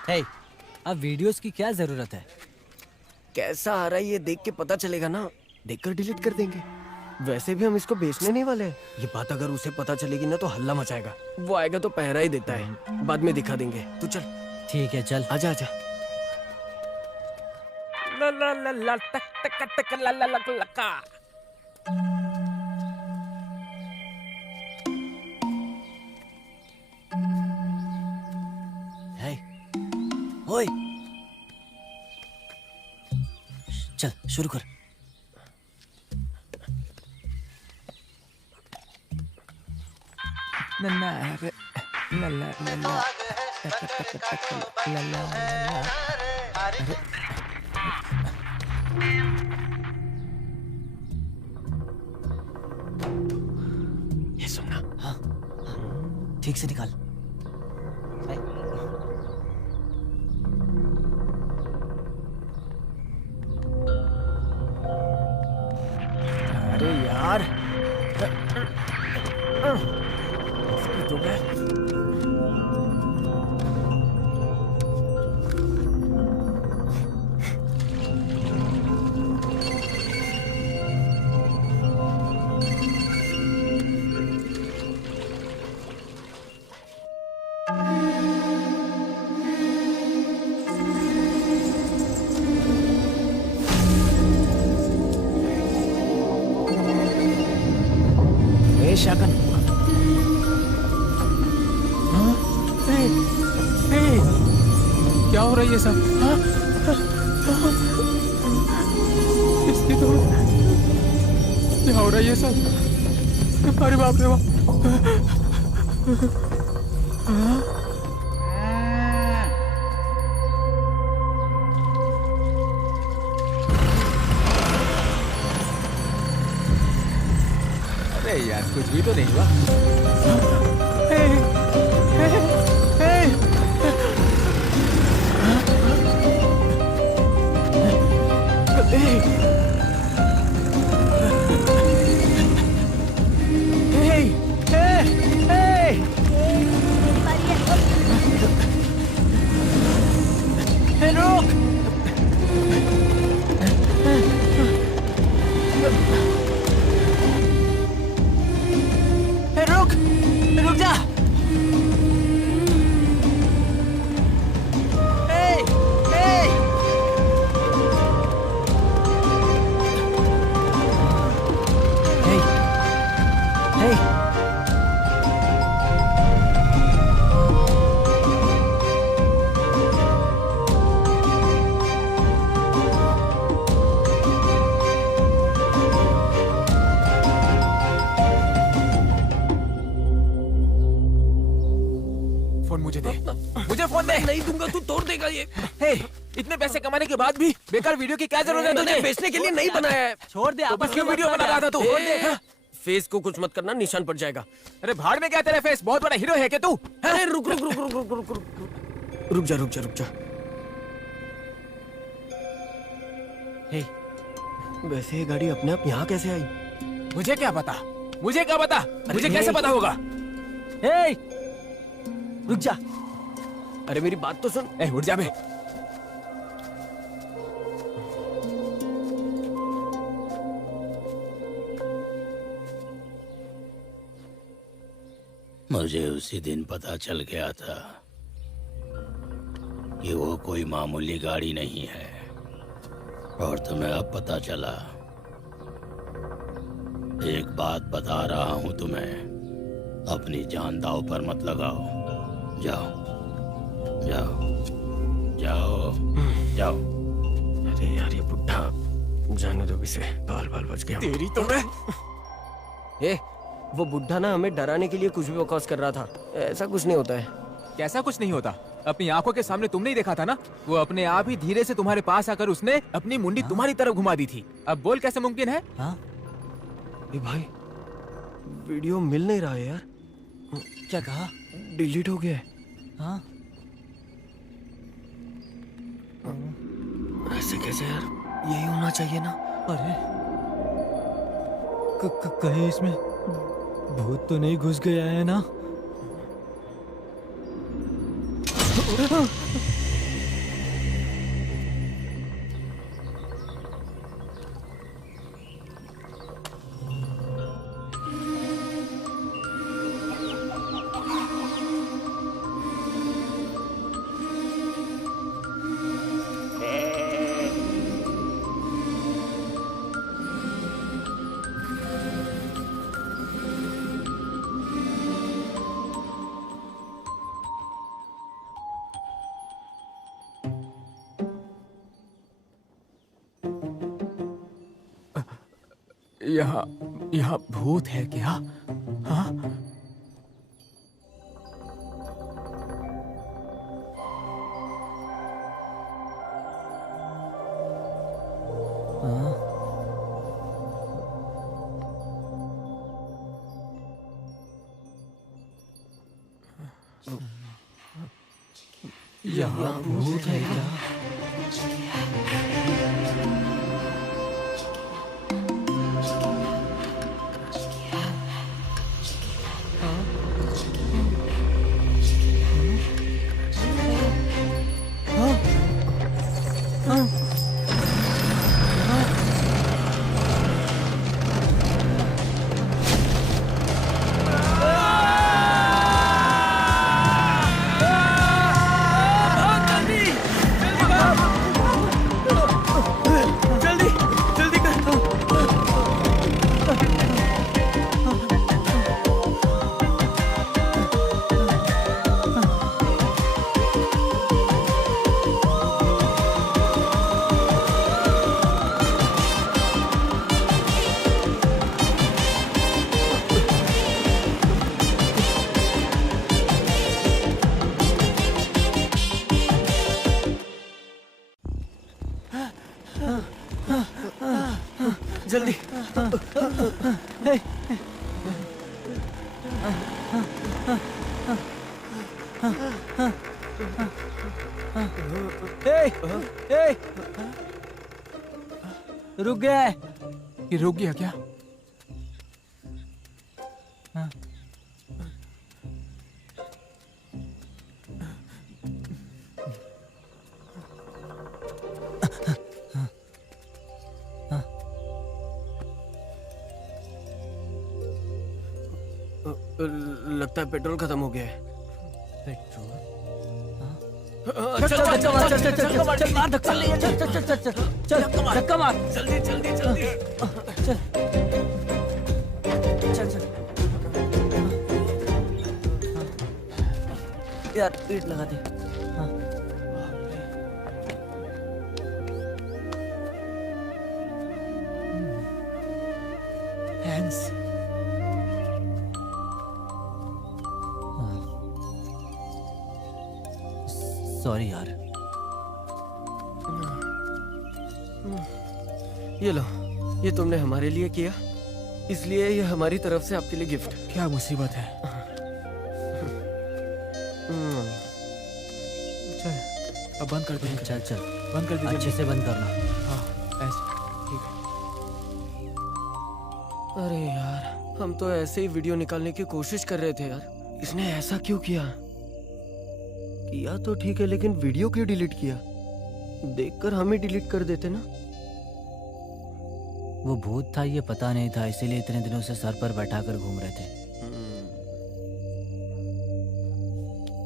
हे, अब वीडियोस की क्या जरूरत है? कैसा आ रहा है ये देख के पता चलेगा ना, देखकर डिलीट कर देंगे। वैसे भी हम इसको बेचने नहीं वाले हैं। ये बात अगर उसे पता चलेगी ना तो हल्ला मचाएगा। वो आएगा तो पहरा ही देता है, बाद में दिखा देंगे। तू चल। ठीक है, चल। आजा आजा। ला ला ला ला टक टक टक ला ला ला ला का। हे, ओए, चल शुरू कर। नन्ना रे, ला ला ला ला टक टक टक ला ला ला ला। ये सुनना। हाँ, हाँ, ठीक से निकाल। अरे यार, तो मैं शाकन। क्या हो रहा है ये सब? इसकी तो क्या हो रहा है ये सब? अरे बाप रे बाप। अरे यार, कुछ भी तो नहीं हुआ। रुक जा। मुझे फोन दे। नहीं दूंगा, तू तोड़ देगा ये। हे, इतने पैसे कमाने के बाद भी बेकार वीडियो की क्या जरूरत है तुझे? बेचने के लिए नहीं बनाया है। छोड़ दे, तो बस क्यों वीडियो बना रहा था तू? फेस को कुछ मत करना, निशान पड़ जाएगा। अरे भाड़ में क्या तेरा फेस? बहुत बड़ा हीरो है क्या तू? अरे रुक रुक रुक रुक रुक रुक रुक रुक जा रुक जा रुक जा। हे, वैसे ये गाड़ी अपने आप यहाँ कैसे आई? मुझे क्या पता, मुझे क्या पता, मुझे कैसे पता होगा? ए, रुक जा। अरे मेरी बात तो सुन। ए, उठ जा बे। मुझे उसी दिन पता चल गया था कि वो कोई मामूली गाड़ी नहीं है, और तुम्हें अब पता चला। एक बात बता रहा हूं तुम्हें, अपनी जान दांव पर मत लगाओ। जाओ जाओ जाओ जाओ। अरे यार ये बुढ़ा, जाने दो इसे, बाल बाल बच गया। तेरी तो मैं। ए, वो बुढ़ा ना हमें डराने के लिए कुछ भी बकवास कर रहा था। ऐसा कुछ नहीं होता है। कैसा कुछ नहीं होता? अपनी आंखों के सामने तुमने ही देखा था ना, वो अपने आप ही धीरे से तुम्हारे पास आकर उसने अपनी मुंडी तुम्हारी तरफ घुमा दी थी। अब बोल कैसे मुमकिन है? हाँ? ए भाई, वीडियो मिल नहीं रहा है यार। क्या कहा? डिलीट हो गया है। हाँ? ऐसे कैसे यार? यही होना चाहिए ना। अरे कहीं इसमें भूत तो नहीं घुस गया है ना? यहाँ भूत है क्या? हाँ? यहाँ भूत है क्या? जल्दी। रुक गया है। ये रुक गया क्या? लगता है पेट्रोल खत्म हो गया है। पेट्रोल? चल चल चल चल चल चल चल मार धक्का। चल चल चल चल चल चल धक्का मार। जल्दी जल्दी जल्दी। चल चल चल। यार पीठ लगा दे। हाँ। थैंक्स। सॉरी यार। ये लो, ये तुमने हमारे लिए किया, इसलिए ये हमारी तरफ से आपके लिए गिफ्ट। क्या मुसीबत है? चल अब बंद कर दे। चल चल बंद कर दे। अच्छे से बंद करना। हाँ ऐसे ठीक है। अरे यार, हम तो ऐसे ही वीडियो निकालने की कोशिश कर रहे थे यार। इसने ऐसा क्यों किया? किया तो ठीक है, लेकिन वीडियो क्यों डिलीट किया? देखकर हम ही डिलीट कर देते ना। वो भूत था ये पता नहीं था, इसीलिए इतने दिनों से सर पर बैठाकर घूम रहे थे।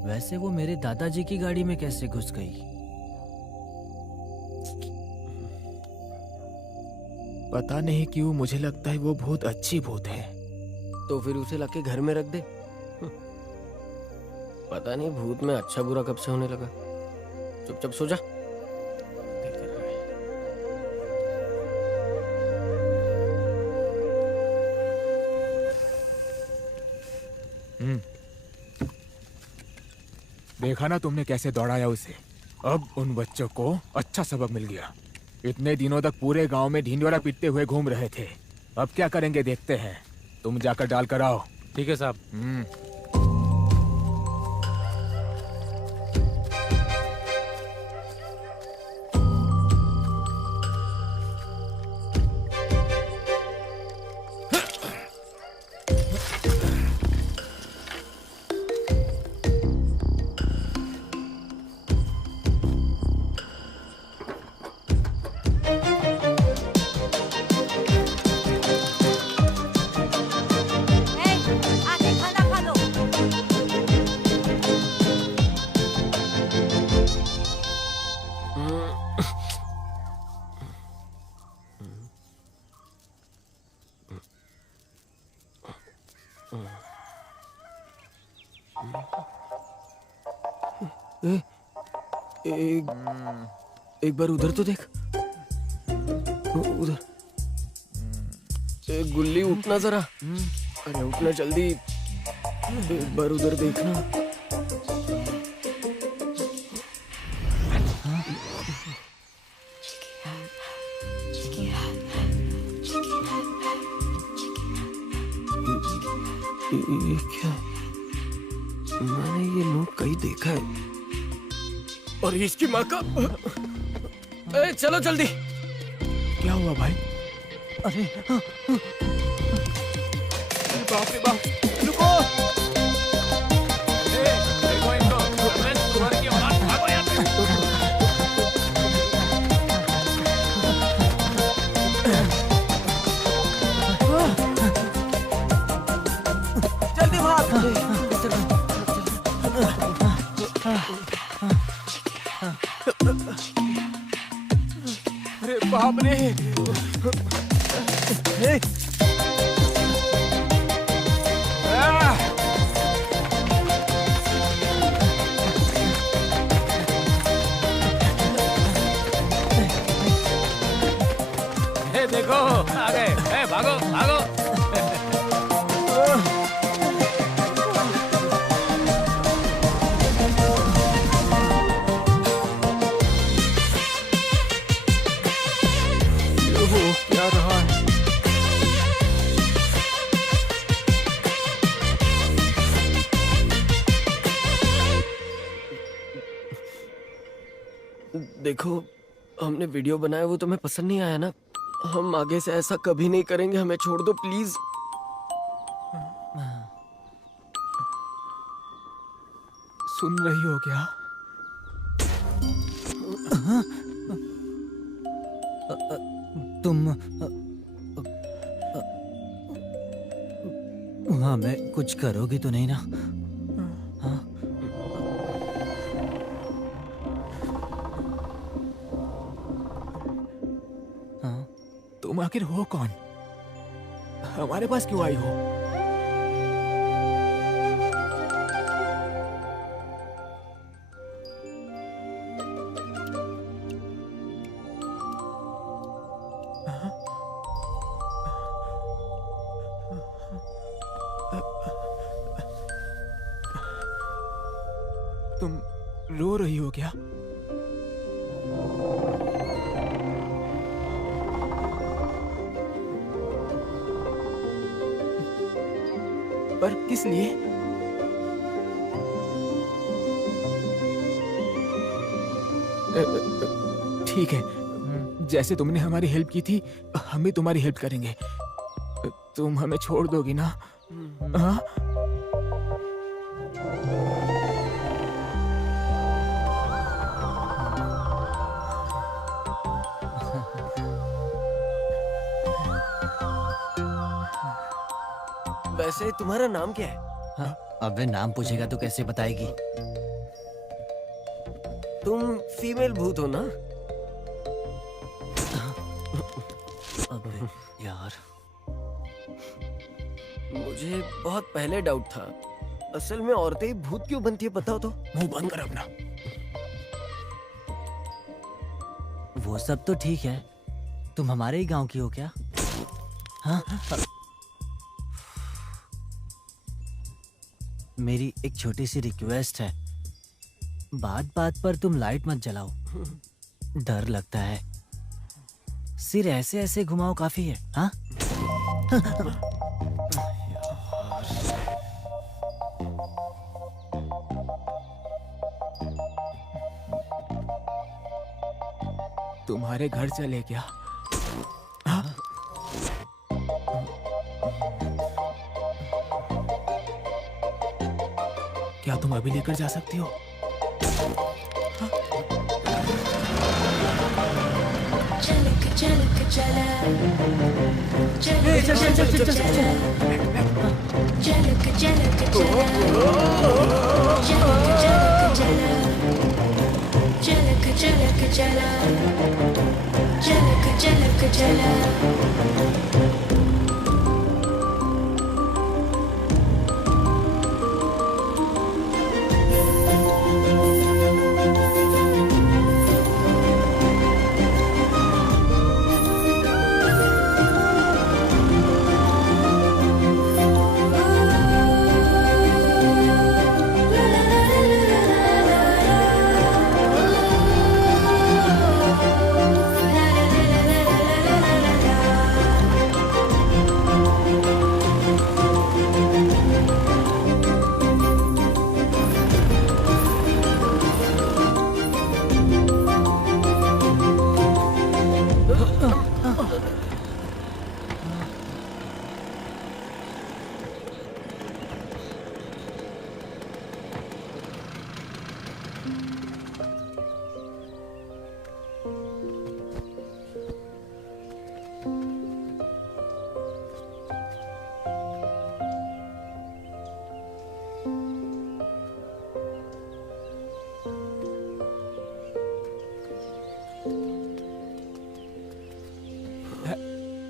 वैसे वो मेरे दादाजी की गाड़ी में कैसे घुस गई? पता नहीं क्यों मुझे लगता है वो बहुत अच्छी भूत है। तो फिर उसे लाके घर में रख दे। पता नहीं भूत में अच्छा बुरा कब से होने लगा। चुपचाप सो जा। देखा ना तुमने कैसे दौड़ाया उसे। अब उन बच्चों को अच्छा सबक मिल गया। इतने दिनों तक पूरे गांव में ढिंडोरा पीटते हुए घूम रहे थे। अब क्या करेंगे देखते हैं। तुम जाकर डाल कर आओ। ठीक है साहब। आके खाना खा लो। एक बार उधर तो देख। उधर गुल्ली, उठना जरा। अरे उठना जल्दी। एक बार उधर देखना। ये क्या? मैंने ये नोट कहीं देखा है। और इसकी माँ का। चलो जल्दी। क्या हुआ भाई? अरे बाप रे बाप, रुको। देखो इनको, तुम्हारी की औलाद, भागो यहाँ से। जल्दी भाग। अरे बाप रे। देखो आ गए। भागो भागो। क्या रहा है? देखो, हमने वीडियो बनाया वो तुम्हें पसंद नहीं आया ना। हम आगे से ऐसा कभी नहीं करेंगे। हमें छोड़ दो प्लीज। सुन रही हो क्या? तुम हमें कुछ करोगी तो नहीं ना? हाँ? हाँ? तुम आखिर हो कौन? हमारे पास क्यों आई हो? तुम रो रही हो क्या? पर किस लिए? ठीक है, जैसे तुमने हमारी हेल्प की थी हम भी तुम्हारी हेल्प करेंगे। तुम हमें छोड़ दोगी ना? हाँ? वैसे तुम्हारा नाम क्या है? हाँ, अबे नाम पूछेगा तो कैसे बताएगी? तुम फीमेल भूत हो ना? अबे यार, मुझे बहुत पहले डाउट था। असल में औरतें ही भूत क्यों बनती है पता हो तो? मुंह बंद कर अपना। वो सब तो ठीक है, तुम हमारे ही गांव की हो क्या? हाँ? मेरी एक छोटी सी रिक्वेस्ट है, बात बात पर तुम लाइट मत जलाओ, डर लगता है। सिर ऐसे ऐसे घुमाओ काफी है। हाँ? तुम्हारे घर चले क्या? हाँ? क्या तुम अभी लेकर जा सकती हो? चलक चलक चला चलक चलक चला चलक चलक चला चलक चलक चला चलक चलक चला चलक चलक चला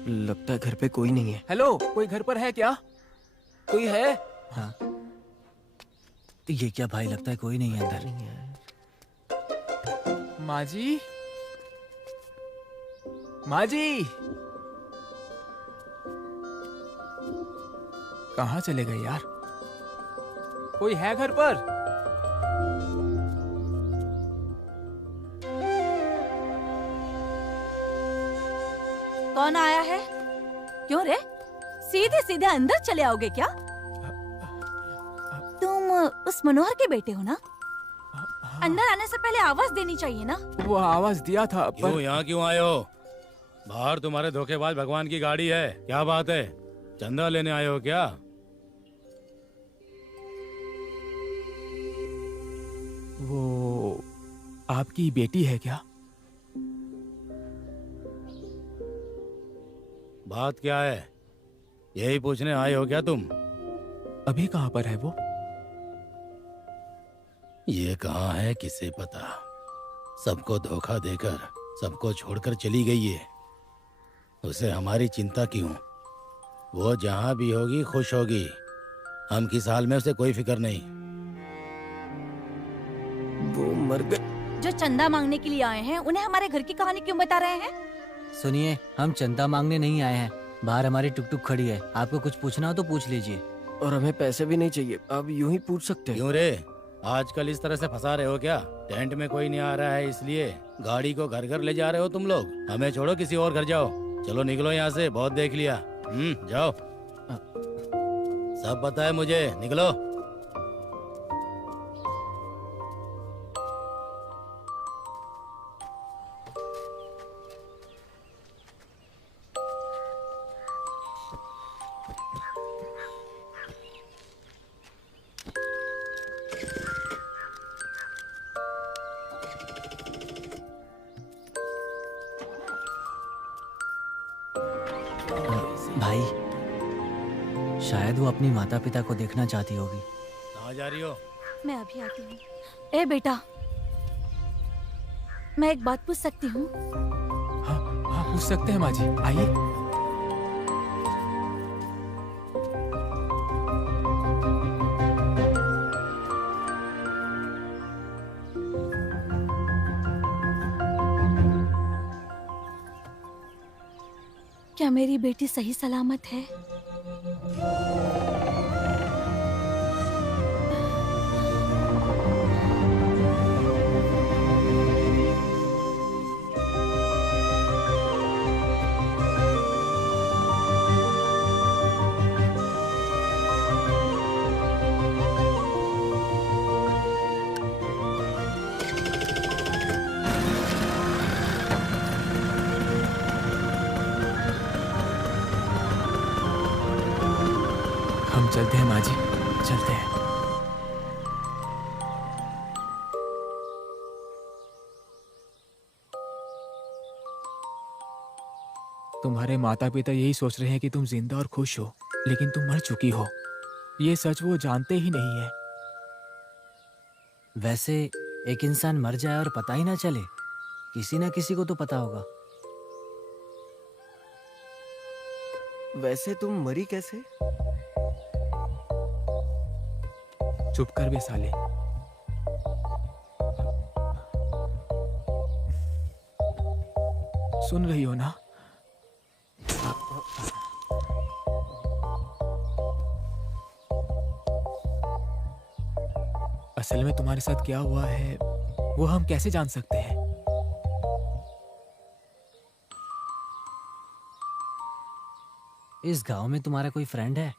लगता है घर पे कोई नहीं है। हेलो, कोई घर पर है क्या? कोई है? हाँ? ये क्या भाई, लगता है कोई नहीं है अंदर। माँ जी, माँ जी, कहाँ चले गए यार? कोई है घर पर? कौन आया है? क्यों रे, सीधे सीधे अंदर चले आओगे क्या? तुम उस मनोहर के बेटे हो ना? अंदर आने से पहले आवाज देनी चाहिए ना? वो आवाज दिया था पर क्यों यहाँ क्यों आए हो? बाहर तुम्हारे धोखेबाज भगवान की गाड़ी है। क्या बात है, चंदा लेने आए हो क्या? वो आपकी बेटी है क्या? बात क्या है, यही पूछने आए हो क्या तुम? अभी कहाँ पर है वो? ये कहाँ है किसे पता। सबको धोखा देकर सबको छोड़कर चली गई है। उसे हमारी चिंता क्यों? वो जहाँ भी होगी खुश होगी। हम किस हाल में उसे कोई फिक्र नहीं। वो मर गए। जो चंदा मांगने के लिए आए हैं उन्हें हमारे घर की कहानी क्यों बता रहे हैं? सुनिए, हम चंदा मांगने नहीं आए हैं, बाहर हमारी टुक टुक खड़ी है, आपको कुछ पूछना हो तो पूछ लीजिए। और हमें पैसे भी नहीं चाहिए, आप यूं ही पूछ सकते हैं। क्यों रे, आजकल इस तरह से फंसा रहे हो क्या? टेंट में कोई नहीं आ रहा है इसलिए गाड़ी को घर घर ले जा रहे हो तुम लोग। हमें छोड़ो, किसी और घर जाओ। चलो निकलो यहाँ से, बहुत देख लिया। जाओ, सब पता है मुझे, निकलो। भाई, शायद वो अपनी माता पिता को देखना चाहती होगी। कहाँ जा रही हो? मैं अभी आती हूँ। ए बेटा, मैं एक बात पूछ सकती हूँ? हाँ हाँ, पूछ सकते हैं माँ जी, आइए। क्या मेरी बेटी सही सलामत है? हम चलते हैं माँ जी, चलते हैं। तुम्हारे माता पिता यही सोच रहे हैं कि तुम जिंदा और खुश हो, लेकिन तुम मर चुकी हो। ये सच वो जानते ही नहीं है। वैसे एक इंसान मर जाए और पता ही ना चले, किसी ना किसी को तो पता होगा। वैसे तुम मरी कैसे? चुप कर बे साले। सुन रही हो ना? असल में तुम्हारे साथ क्या हुआ है वो हम कैसे जान सकते हैं? इस गांव में तुम्हारा कोई फ्रेंड है?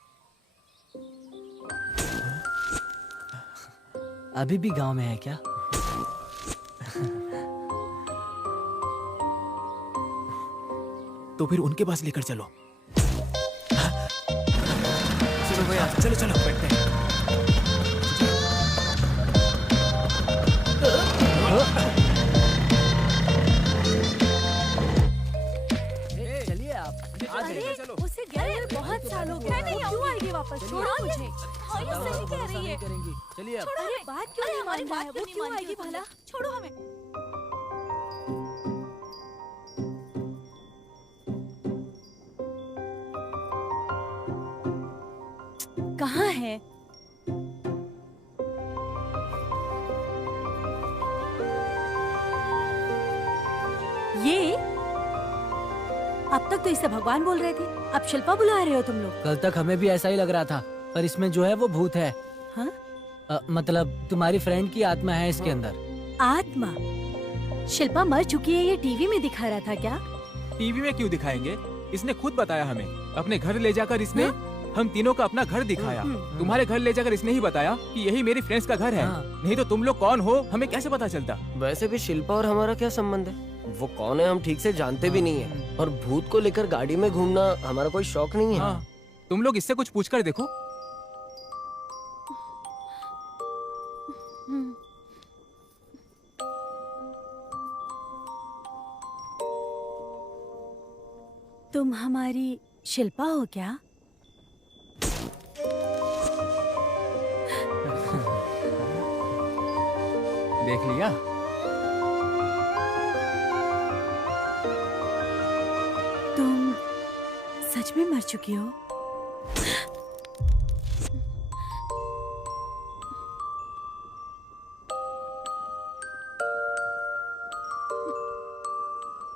अभी भी गांव में है क्या? तो फिर उनके पास लेकर चलो। चलो भैया, चलो चलो बैठते हैं। चलिए आप। अरे उसे गए हुए बहुत साल हो गए, वो क्यों आएगी वापस? छोड़ो मुझे। हाँ, ये सही कह रही है। चलिए आप। छोड़ो, अरे बात क्यों नहीं मान रहा है? वो क्यों आएगी भला? छोड़ो हमें। कहाँ है? ये अब तक तो इसे भगवान बोल रहे थे, अब शिल्पा बुला रहे हो तुम लोग। कल तक हमें भी ऐसा ही लग रहा था, पर इसमें जो है वो भूत है। हाँ? मतलब तुम्हारी फ्रेंड की आत्मा है इसके अंदर। आत्मा? शिल्पा मर चुकी है, ये टीवी में दिखा रहा था क्या? टीवी में क्यों दिखाएंगे? इसने खुद बताया हमें। अपने घर ले जाकर इसने हम तीनों का अपना घर दिखाया। तुम्हारे घर ले जाकर इसने ही बताया कि यही मेरी फ्रेंड्स का घर है। नहीं तो तुम लोग कौन हो हमें कैसे पता चलता? वैसे भी शिल्पा और हमारा क्या संबंध है? वो कौन है हम ठीक से जानते भी नहीं है। और भूत को लेकर गाड़ी में घूमना हमारा कोई शौक नहीं है। हाँ, तुम लोग इससे कुछ पूछकर देखो। तुम हमारी शिल्पा हो क्या? देख लिया? तुम सच में मर चुकी हो?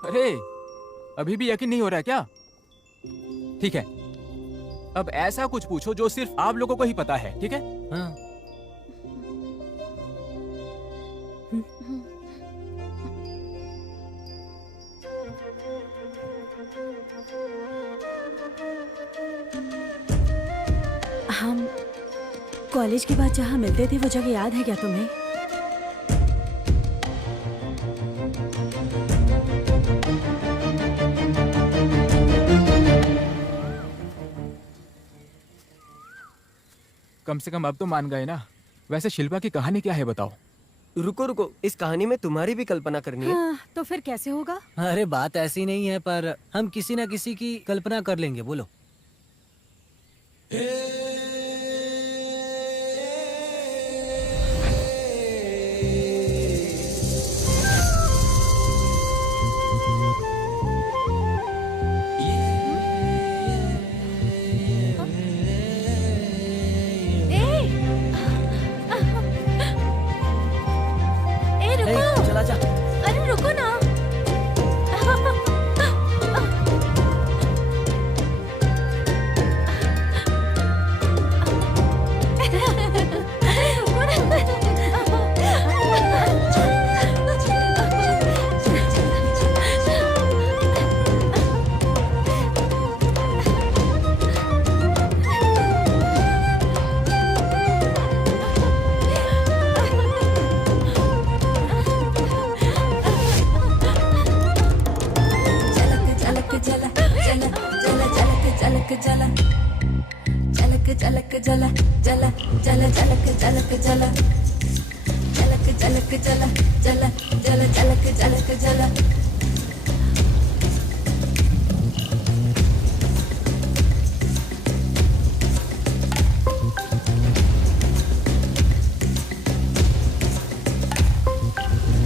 अरे अभी भी यकीन नहीं हो रहा है क्या? ठीक है, अब ऐसा कुछ पूछो जो सिर्फ आप लोगों को ही पता है, ठीक है? हाँ। हम कॉलेज के बाद जहाँ मिलते थे वो जगह याद है क्या तुम्हें? कम से कम अब तो मान गए ना। वैसे शिल्पा की कहानी क्या है बताओ? रुको रुको, इस कहानी में तुम्हारी भी कल्पना करनी है। हाँ, तो फिर कैसे होगा? अरे बात ऐसी नहीं है, पर हम किसी न किसी की कल्पना कर लेंगे। बोलो। रुको। चला जा। अरे रुको ना। जला जला जला जलक जलक जला जलक जलक जला जला जला जलक जलक जला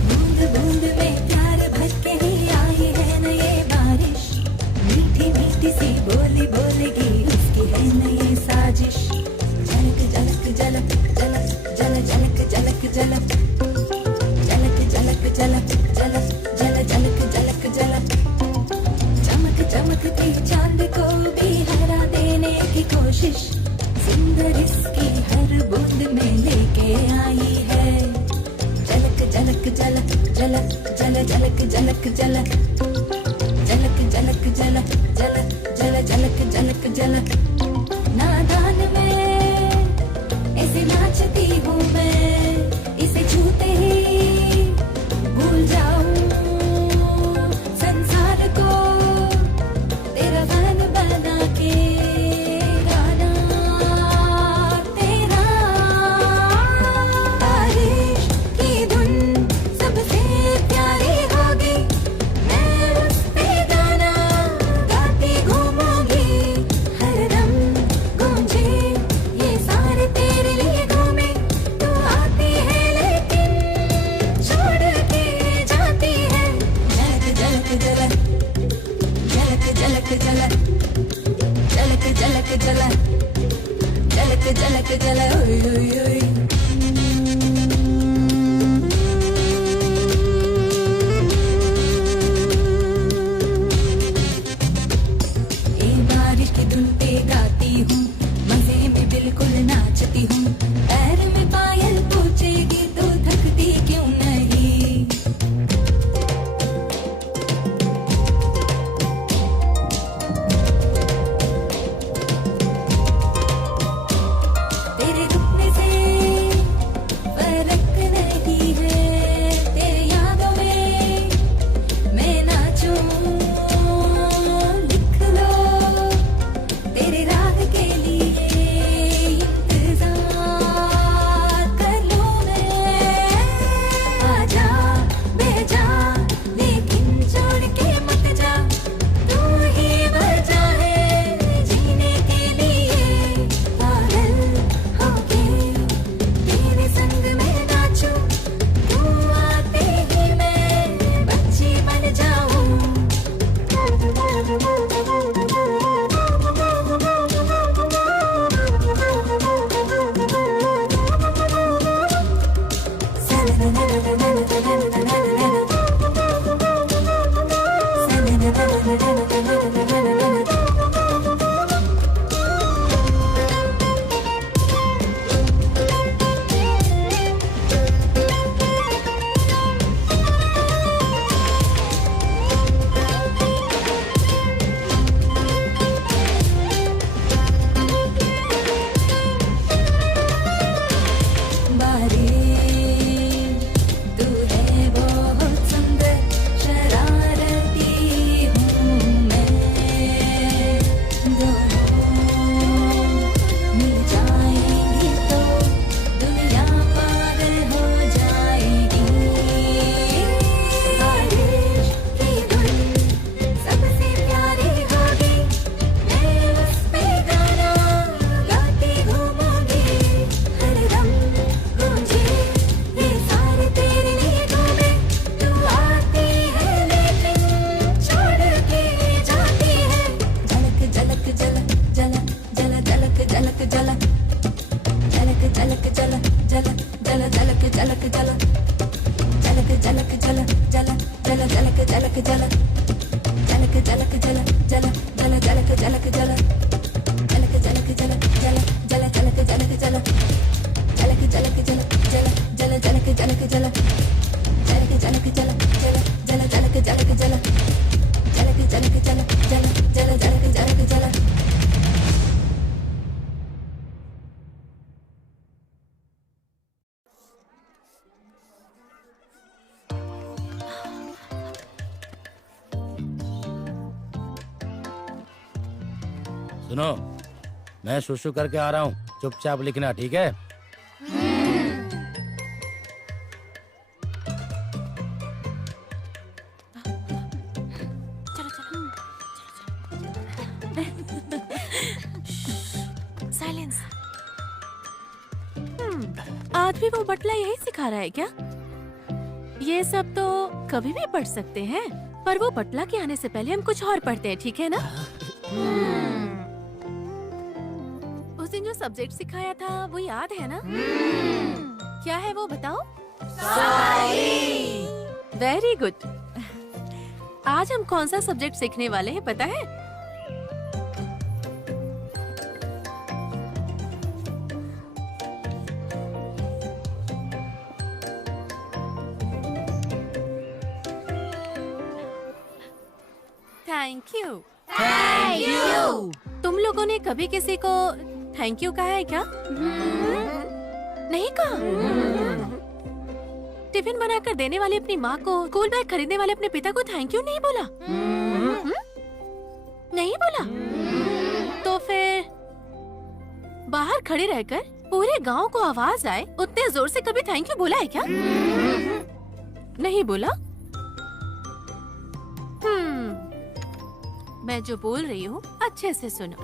बूंद बूंद में प्यार भर के ही आई है न ये बारिश मीठी मीठी सी बोली बोलेगी उसकी है न ये साजिश जलक जलक जलक जलक जलक जलक जलक जलक जलक जलक जलक जलक जलक जलक जलक चमक चमक के चांद को भी हरा देने की कोशिश सुंदर इसकी हर बूंद में लेके आई है जलक जलक जलक जलक जलक जलक जलक जलक जलक जलक जलक जलक जलक जलक जलक जलक नादान में ऐसे नाचती हूँ मैं इसे छूते ही भूल जाऊं संसार को तेरा गान बना के गाना तेरा बारिश की धुन सबसे प्यारी होगी मैं उस पे गाना गाती घूमूंगी हर दम गूंजे ये सारे तेरे लिए घूमे तू आती है लेकिन छोड़ के जाती है जलक जलक जलक जलक जलक जलक जलक जलक जलक जलक जलक जलक ओय ओय ओय ये बारिश की धुन पे गाती हूँ मजे में बिल्कुल नाचती हूँ पैर में पायल पूछेगी तो थकती क्यों नहीं तेरे रुकने से फर्क नहीं है तेरे यादों में मैं नाचूं लिख लो तेरे राह के लिए इंतजार कर लूं मैं आजा बह जा लेकिन छोड़ के मत जा तू ही वजह है जीने के लिए पागल होके तेरे संग में नाचूं तू आते ही मैं बच्ची बन जाऊं बारिश तू है बहुत सुंदर शरारती हूँ मैं जल जलक जलक जल जल जल जलक जलक जल जलक जलक जल जल जल जलक जलक जल जलक जलक जल जल जल जलक जलक जल जलक जलक जल जल जल जलक जलक जल जलक जलक जल जल जल जलक जलक जल। सुनो, मैं शुशु करके आ रहा हूँ, चुपचाप लिखना, ठीक है? साइलेंस। आज भी वो बटला यही सिखा रहा है क्या? ये सब तो कभी भी पढ़ सकते हैं, पर वो बटला के आने से पहले हम कुछ और पढ़ते हैं, ठीक है ना? उस दिन जो सब्जेक्ट सिखाया था वो याद है ना? क्या है वो बताओ? Very good. आज हम कौन सा सब्जेक्ट सीखने वाले हैं पता है? Thank you. Thank you. तुम लोगों ने कभी किसी को थैंक यू कहा है क्या? नहीं कहा? टिफिन बनाकर देने वाली अपनी माँ को, स्कूल बैग खरीदने वाले अपने पिता को थैंक यू नहीं बोला? नहीं बोला? तो फिर बाहर खड़े रहकर पूरे गांव को आवाज आए उतने जोर से कभी थैंक यू बोला है क्या? नहीं बोला? मैं जो बोल रही हूँ अच्छे से सुनो।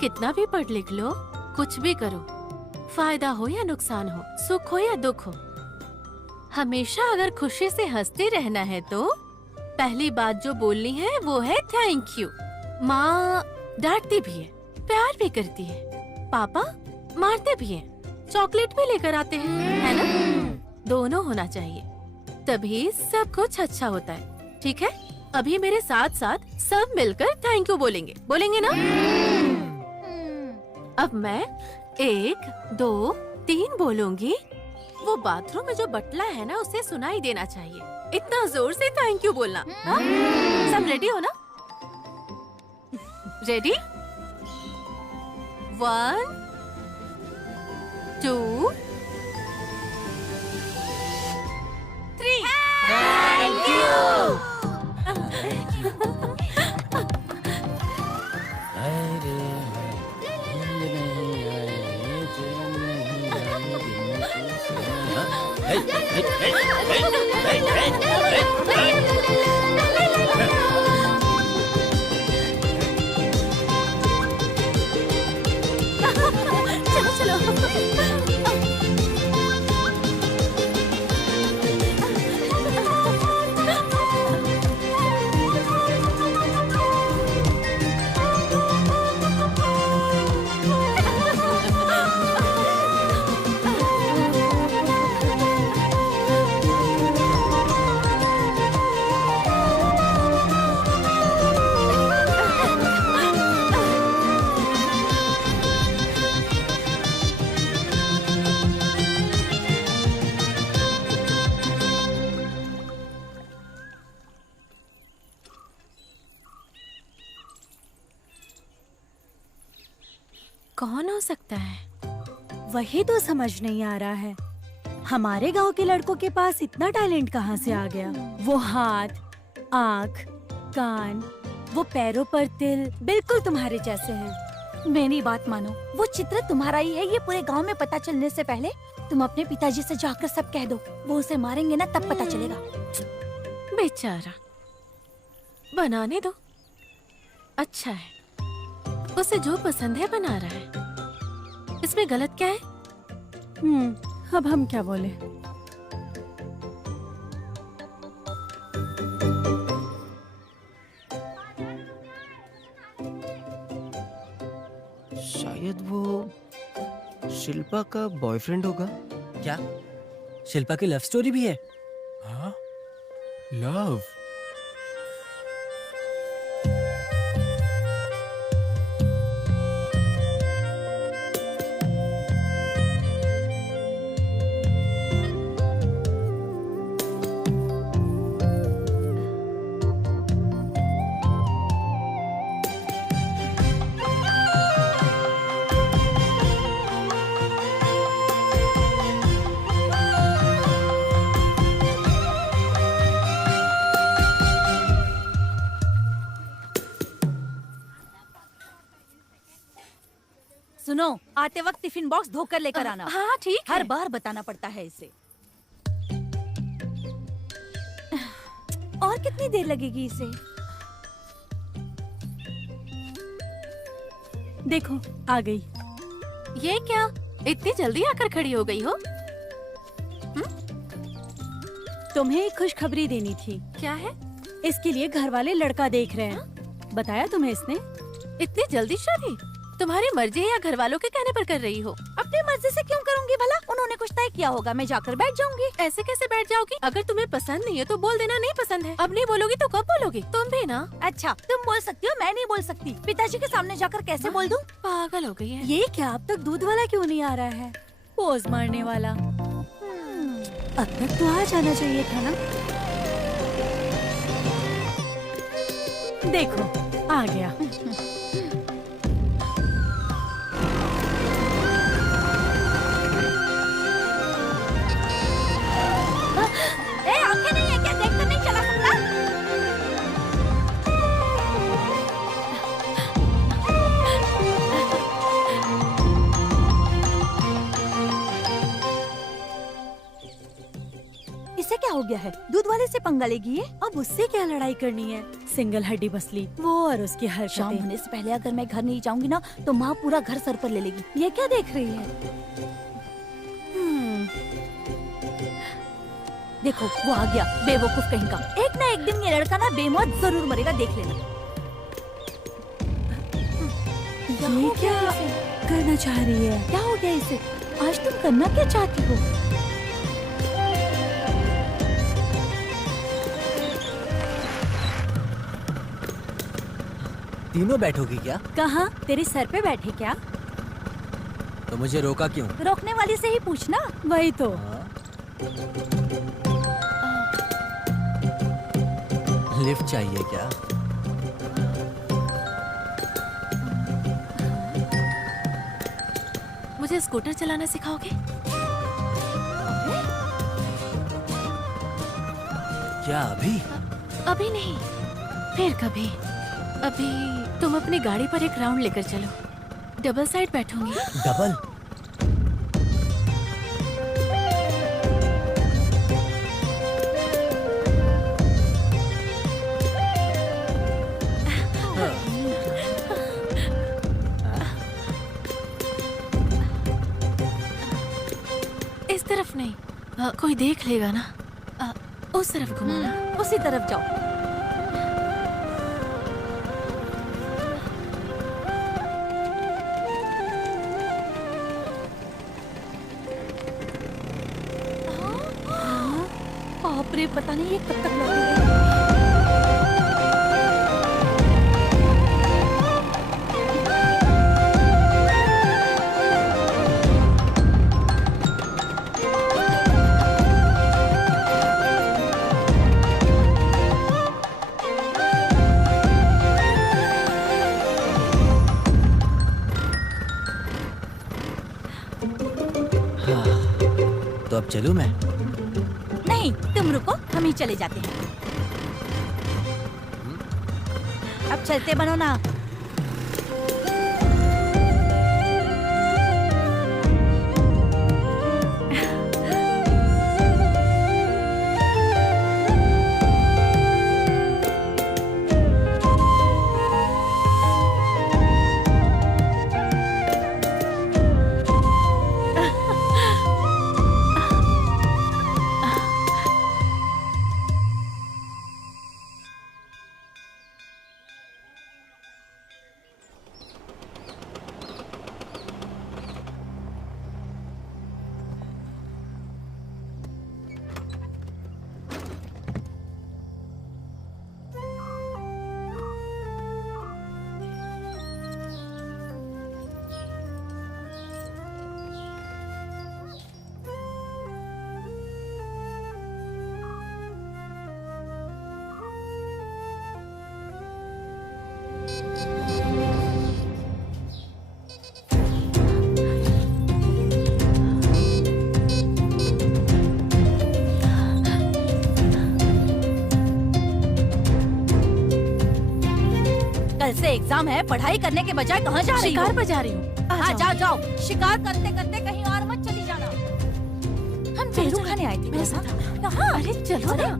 कितना भी पढ़ लिख लो, कुछ भी करो, फायदा हो या नुकसान हो, सुख हो या दुख हो, हमेशा अगर खुशी से हंसते रहना है तो पहली बात जो बोलनी है वो है थैंक यू। माँ डांटती भी है, प्यार भी करती है, पापा मारते भी हैं, चॉकलेट भी लेकर आते हैं, है ना? दोनों होना चाहिए, तभी सब कुछ अच्छा होता है, ठीक है? अभी मेरे साथ साथ सब मिलकर थैंक यू बोलेंगे, बोलेंगे ना? अब मैं 1, 2, 3 बोलूंगी, वो बाथरूम में जो बटला है ना उसे सुनाई देना चाहिए, इतना जोर से थैंक यू बोलना। हाँ? सब रेडी हो ना? रेडी? 1, 2, 3। Thank you. चलो कौन हो सकता है? वही तो समझ नहीं आ रहा है, हमारे गांव के लड़कों के पास इतना टैलेंट कहाँ से आ गया? वो हाथ, आँख, कान, वो पैरों पर तिल बिल्कुल तुम्हारे जैसे हैं। मेरी बात मानो, वो चित्र तुम्हारा ही है, ये पूरे गांव में पता चलने से पहले तुम अपने पिताजी से जाकर सब कह दो, वो उसे मारेंगे ना तब पता चलेगा। बेचारा, बनाने दो, अच्छा है, उसे जो पसंद है बना रहा है, इसमें गलत क्या है? अब हम क्या बोले? शायद वो शिल्पा का बॉयफ्रेंड होगा। क्या शिल्पा की लव स्टोरी भी है? हाँ? लव। सुनो, आते वक्त टिफिन बॉक्स धोकर लेकर आना। हाँ ठीक हर है। बार बताना पड़ता है इसे। और कितनी देर लगेगी इसे? देखो आ गई। ये क्या, इतनी जल्दी आकर खड़ी हो गई हो? तुम्हें एक खुशखबरी देनी थी। क्या है? इसके लिए घर वाले लड़का देख रहे हैं। बताया तुम्हें इसने? इतनी जल्दी शादी तुम्हारी मर्जी है या घर वालों के कहने पर कर रही हो? अपनी मर्जी से क्यों करूंगी भला? उन्होंने कुछ तय किया होगा, मैं जाकर बैठ जाऊंगी। ऐसे कैसे बैठ जाओगी? अगर तुम्हें पसंद नहीं है तो बोल देना नहीं पसंद है। अब नहीं बोलोगी तो कब बोलोगी? तुम भी ना। अच्छा, तुम बोल सकती हो, मैं नहीं बोल सकती। पिताजी के सामने जाकर कैसे बोल दूं? पागल हो गई है। ये क्या, अब तक दूध वाला क्यों नहीं आ रहा है? पोज मारने वाला। अब तक तो आ जाना चाहिए था ना। देखो आ गया। ए, आंखें नहीं है क्या? देखकर नहीं चला सकता? इसे क्या हो गया है? दूध वाले से पंगा लेगी ये? अब उससे क्या लड़ाई करनी है? सिंगल हड्डी बसली वो और उसकी शाम हरकतें। होने से पहले अगर मैं घर नहीं जाऊंगी ना तो माँ पूरा घर सर पर ले लेगी। ये क्या देख रही है? देखो वो आ गया, बेवकूफ कहीं का। एक ना एक दिन ये लड़का ना बेमौत जरूर मरेगा, देख लेना। ये क्या करना चाह रही है? क्या हो गया इसे? आज तुम करना क्या चाहती हो? तीनों बैठोगी क्या? कहाँ? तेरे सर पे बैठे क्या? तो मुझे रोका क्यों? रोकने वाली से ही पूछना। वही तो। लिफ्ट चाहिए क्या? मुझे स्कूटर चलाना सिखाओगे? क्या अभी? अभी नहीं, फिर कभी। अभी तुम अपनी गाड़ी पर एक राउंड लेकर चलो, डबल साइड बैठूंगी। डबल? इस तरफ नहीं, कोई देख लेगा ना। उस तरफ घुमाना। उसी तरफ जाओ। बाप रे, पता नहीं ये कब तक लगेगा। तो अब चलूं मैं? नहीं, तुम रुको, हम ही चले जाते हैं। अब चलते बनो ना। कल से एग्जाम है, पढ़ाई करने के बजाय कहाँ जा रही हो? शिकार पर जा रही हूँ। हाँ जाओ जाओ, शिकार करते करते कहीं और मत चली जाना। हम पेरू खाने आए थे मेरे साथ आओ। कहाँ? अरे चलो ना।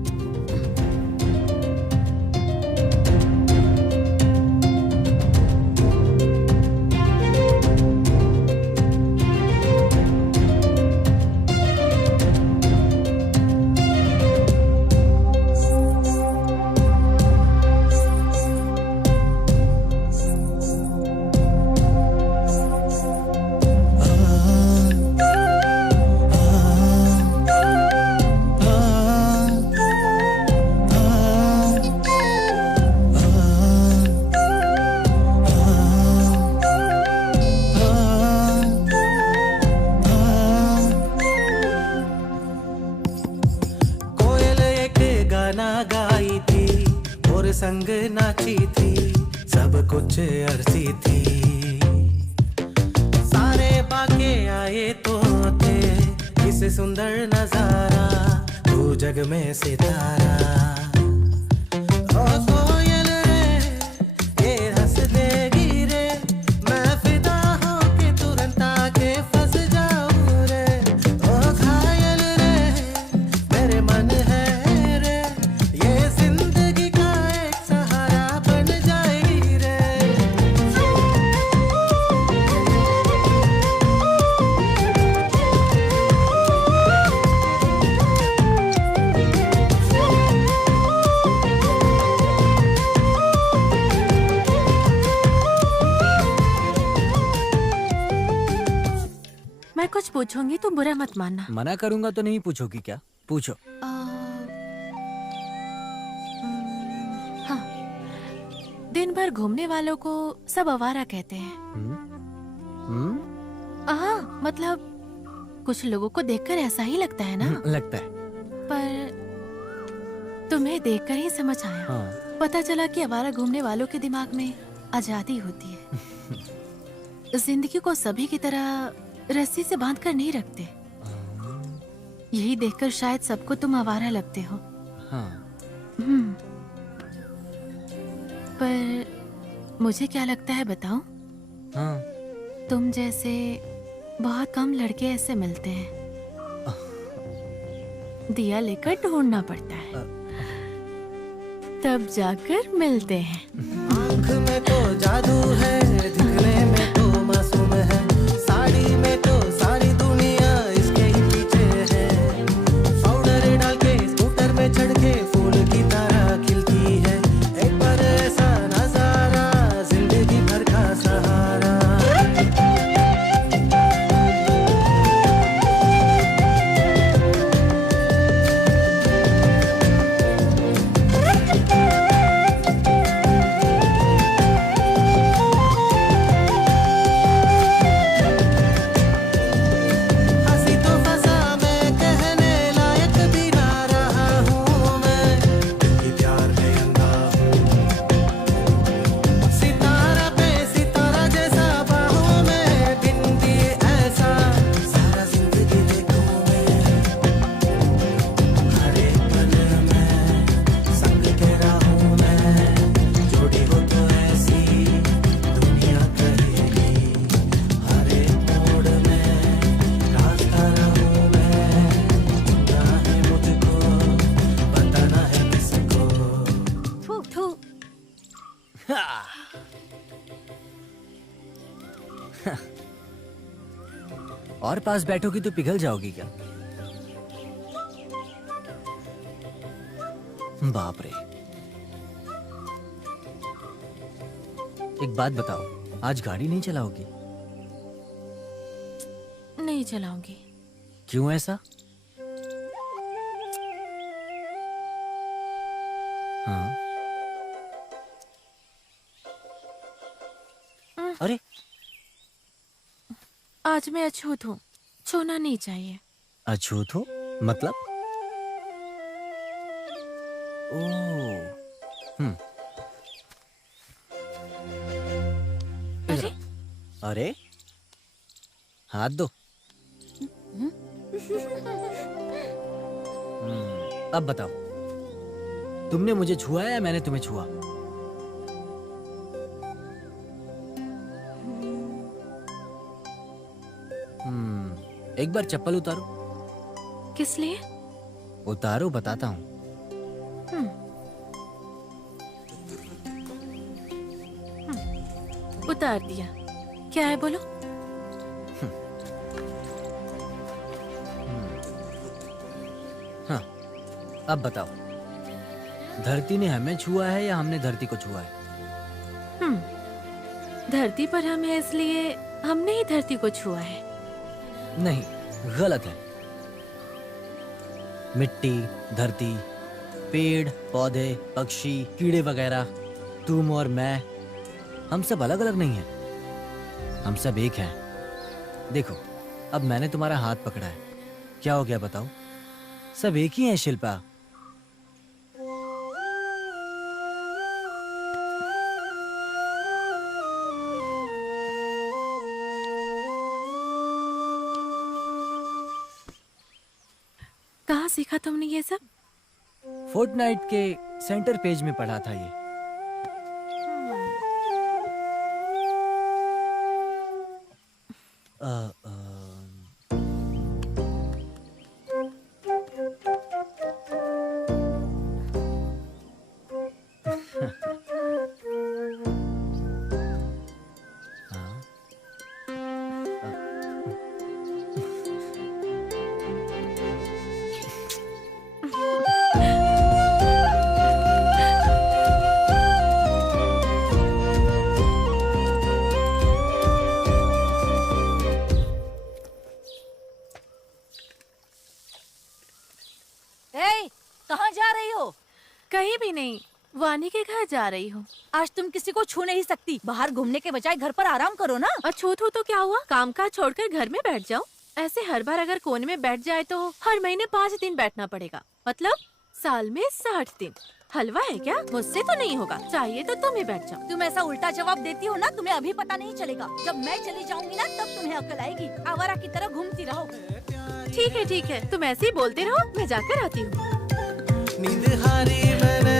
कोयल एक गाना गाई थी और संग नाची थी, सब कुछ अरसी थी। सारे बाके आए तो थे, किस सुंदर नजारा, तू जग में सितारा। ओ कोयल रे, ये हंस देगी रे, मैं फिदा होके तुरंत आके फंस जाऊं रे। ओ घायल रे, मेरे मन है रे, ये जिंदगी का एक सहारा बन जाएगी रे। मैं कुछ पूछूंगी, तुम बुरा मत मानना। मना करूंगा तो नहीं पूछोगी क्या? पूछो। हाँ, दिन भर घूमने वालों को सब आवारा कहते हैं। हाँ, मतलब कुछ लोगों को देखकर ऐसा ही लगता है ना? लगता है। पर तुम्हें देखकर ही समझ आया। हाँ। पता चला कि आवारा घूमने वालों के दिमाग में आजादी होती है। जिंदगी को सभी की तरह रस्सी से बांध कर नहीं रखते। यही देखकर शायद सबको तुम आवारा लगते हो। हाँ। पर मुझे क्या लगता है बताऊं? हाँ। तुम जैसे बहुत कम लड़के ऐसे मिलते हैं। दिया लेकर ढूंढना पड़ता है, तब जाकर मिलते हैं। आँख में तो जादू है, दिखने में तो मासूम है, साड़ी में तो सारी दुनिया इसके ही पीछे है। पाउडर डाल के स्कूटर में चढ़ के फूल की तरह खिलती है, एक बार ऐसा नजारा जिंदगी भर का सहारा। हंसी तो फंसा मैं, कहने लायक भी ना रहा हूँ मैं, कि प्यार है अंधा हूँ। सितारा पे सितारा जैसा बाहों में, बिन दिए ऐसा सारा जिंदगी देखूं मैं। हर एक पल में संग के राहों में, जोड़ी हो तो ऐसी दुनिया कहेगी। हर एक मोड़ में रास्ता रहूं मैं, ढूंढना है मुझको, बताना है किसको। थू थू। और पास बैठोगी तो पिघल जाओगी क्या? बाप रे। एक बात बताओ, आज गाड़ी नहीं चलाओगी? नहीं चलाऊंगी। क्यों ऐसा? हाँ। अरे आज मैं अछूत हूँ, छूना नहीं चाहिए। अछूत हो मतलब? ओह। अरे अरे हाथ दो। अब बताओ, तुमने मुझे छुआ या मैंने तुम्हें छुआ? एक बार चप्पल उतारो। किस लिए? उतारो, बताता हूँ। उतार दिया। क्या है बोलो? हाँ, अब बताओ, धरती ने हमें छुआ है या हमने धरती को छुआ है? धरती पर हम हैं इसलिए हमने ही धरती को छुआ है। नहीं, गलत है। मिट्टी, धरती, पेड़, पौधे, पक्षी, कीड़े वगैरह, तुम और मैं, हम सब अलग अलग नहीं हैं। हम सब एक हैं। देखो, अब मैंने तुम्हारा हाथ पकड़ा है, क्या हो गया बताओ? सब एक ही हैं शिल्पा। कहाँ सीखा तुमने ये सब? फोर्टनाइट के सेंटर पेज में पढ़ा था ये। कहाँ जा रही हो? कहीं भी नहीं, वानी के घर जा रही हूँ। आज तुम किसी को छू नहीं सकती। बाहर घूमने के बजाय घर पर आराम करो ना। और छू तो क्या हुआ? काम काज छोड़कर घर में बैठ जाओ। ऐसे हर बार अगर कोने में बैठ जाए तो हर महीने 5 दिन बैठना पड़ेगा, मतलब साल में 60 दिन। हलवा है क्या? मुझसे तो नहीं होगा, चाहिए तो तुम ही बैठ जाओ। तुम ऐसा उल्टा जवाब देती हो ना, तुम्हें अभी पता नहीं चलेगा। जब मैं चली जाऊंगी ना, तब तुम्हें अक्ल आएगी। आवारा की तरह घूमती रहो। ठीक है, तुम ऐसे ही बोलते रहो, मैं जाकर आती हूँ। नींद हारी मैंने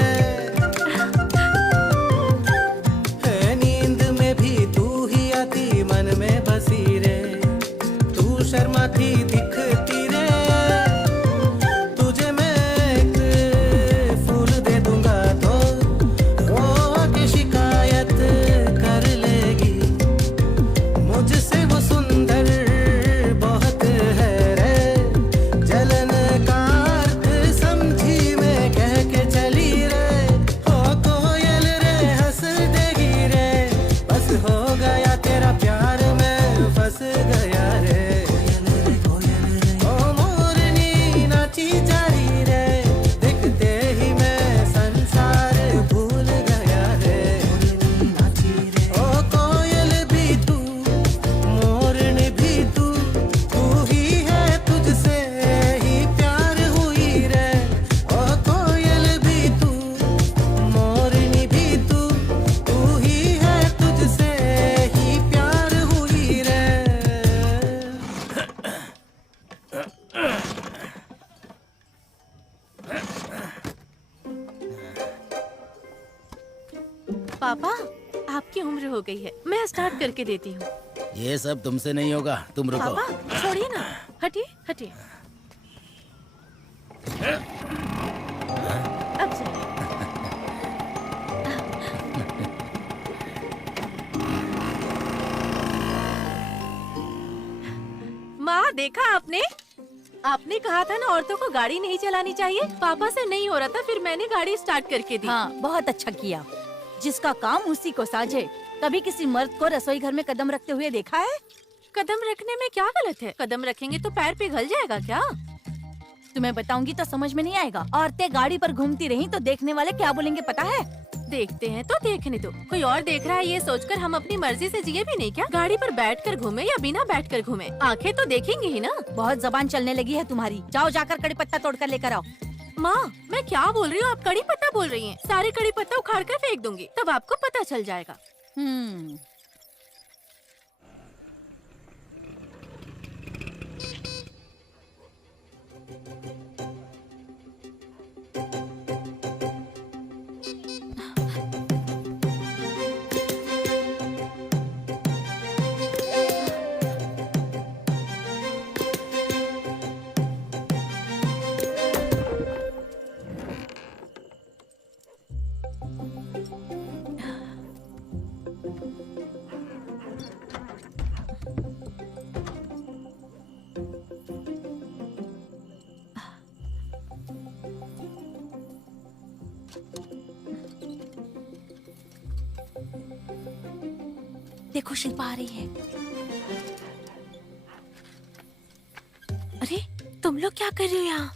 है, नींद में भी तू ही आती, मन में बसी रे। तू शर्माती दिखती रे, तुझे मैं एक फूल दे दूंगा तो वो की शिकायत कर लेगी। मुझसे वो सुंदर बहुत है रे, जलन का समझी मैं कह के चली रे। हो कोयल रे हंस देगी रे, बस हो गया तेरा प्यार में फंस गया रे। ओ मोरनी नाची जा रही रे, दिखते ही मैं संसार भूल गया रे। ओ कोयल भी तू, मोरनी भी तू, तू ही है, तुझसे ही प्यार हुई रे। ओ कोयल भी तू, मोरनी भी तू, तू ही है, तुझसे ही प्यार हुई रे। पापा, आपकी उम्र हो गई है, मैं स्टार्ट करके देती हूँ। ये सब तुमसे नहीं होगा, तुम रुको। पापा छोड़िए ना, हटिए। अब चलिए। माँ, देखा आपने कहा था ना औरतों को गाड़ी नहीं चलानी चाहिए। पापा से नहीं हो रहा था, फिर मैंने गाड़ी स्टार्ट करके दी। हाँ, बहुत अच्छा किया। जिसका काम उसी को साझे। कभी किसी मर्द को रसोई घर में कदम रखते हुए देखा है? कदम रखने में क्या गलत है? कदम रखेंगे तो पैर पिघल जाएगा क्या? तुम्हें बताऊंगी तो समझ में नहीं आएगा। औरतें गाड़ी पर घूमती रहीं तो देखने वाले क्या बोलेंगे पता है? देखते हैं तो देखने दो, कोई और देख रहा है ये सोचकर हम अपनी मर्जी से जिए भी नहीं क्या? गाड़ी पर बैठकर घूमे या बिना बैठकर घूमे, आंखें तो देखेंगी ही ना। बहुत जबान चलने लगी है तुम्हारी। जाओ जाकर कड़ी पत्ता तोड़ कर लेकर आओ। माँ, मैं क्या बोल रही हूँ, आप कड़ी पत्ता बोल रही हैं। सारे कड़ी पत्ता उखाड़ कर फेंक दूंगी, तब आपको पता चल जाएगा। देखो शिल्पा आ रही है। अरे तुम लोग क्या कर रहे हो यहाँ?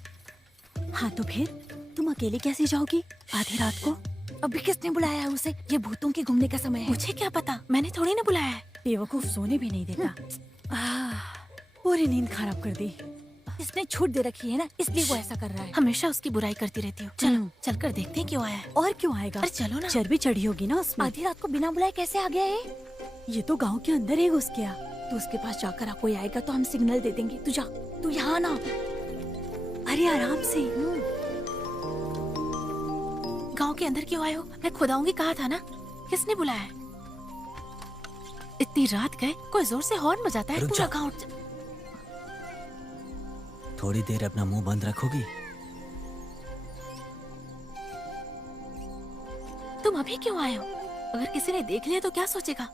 हाँ तो फिर तुम अकेले कैसे जाओगी आधी रात को? अभी किसने बुलाया है उसे? ये भूतों के घूमने का समय है। मुझे क्या पता, मैंने थोड़ी ना बुलाया है। बेवकूफ सोने भी नहीं देता। पूरी नींद खराब कर दी। इसने छूट दे रखी है ना, इसलिए वो ऐसा कर रहा है। हमेशा उसकी बुराई करती रहती हूँ। चलो चलकर देखते हैं क्यों आया है। और क्यों आएगा? अरे चलो ना। चर्बी चढ़ी होगी ना उसमें। आधी रात को बिना बुलाए कैसे आ गया है? ये तो गांव के अंदर ही घुस गया। तो उसके पास जाकर कोई आएगा तो हम सिग्नल दे देंगे। तू जा, तू यहाँ ना। अरे आराम से। गांव के अंदर क्यों आए हो? मैं खुद आऊंगी कहा था ना। किसने बुलाया है? इतनी रात गए, कोई जोर से हॉर्न बजाता है। रुक पूरा जा। गांव। थोड़ी देर अपना मुंह बंद रखोगी? तुम अभी क्यों आए हो? अगर किसी ने देख लिया तो क्या सोचेगा?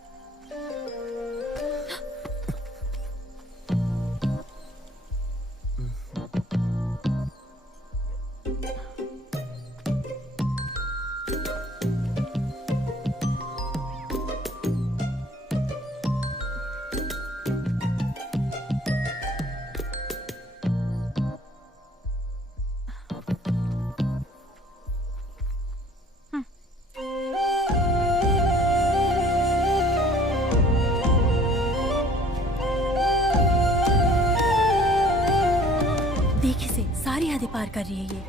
सारी हदें पार कर रही है ये।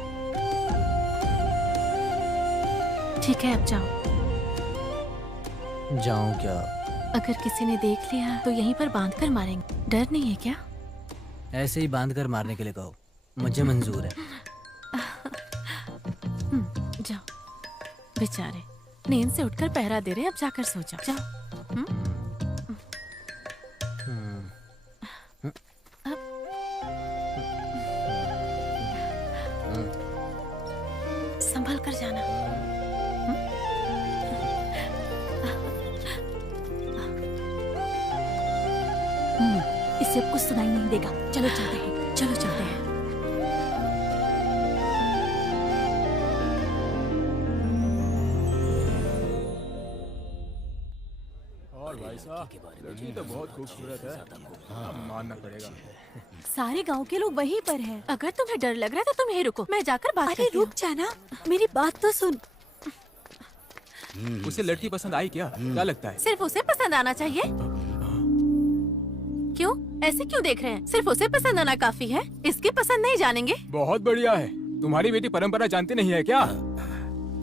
ठीक है अब जाओ। जाऊं क्या? अगर किसी ने देख लिया तो यहीं पर बांध कर मारेंगे। डर नहीं है क्या? ऐसे ही बांध कर मारने के लिए कहो, मुझे मंजूर है। जाओ। बेचारे नींद से उठकर पहरा दे रहे हैं, अब जाकर सो जाओ। जाओ। संभल कर जाना। इससे कुछ सुनाई नहीं देगा। चलो चलते हैं, चलो चलते हैं। और भाई साहब, लड़की तो बहुत खूबसूरत है, मानना पड़ेगा। सारे गांव के लोग वहीं पर हैं। अगर तुम्हें डर लग रहा है तो तुम यहीं रुको, मैं जाकर बात अरे करती हूँ। रुक जाना, मेरी बात तो सुन। उसे लड़की पसंद आई क्या? क्या लगता है? सिर्फ उसे पसंद आना चाहिए। क्यों ऐसे क्यों देख रहे हैं? सिर्फ उसे पसंद आना काफी है, इसकी पसंद नहीं जानेंगे? बहुत बढ़िया है। तुम्हारी बेटी परंपरा जानती नहीं है क्या?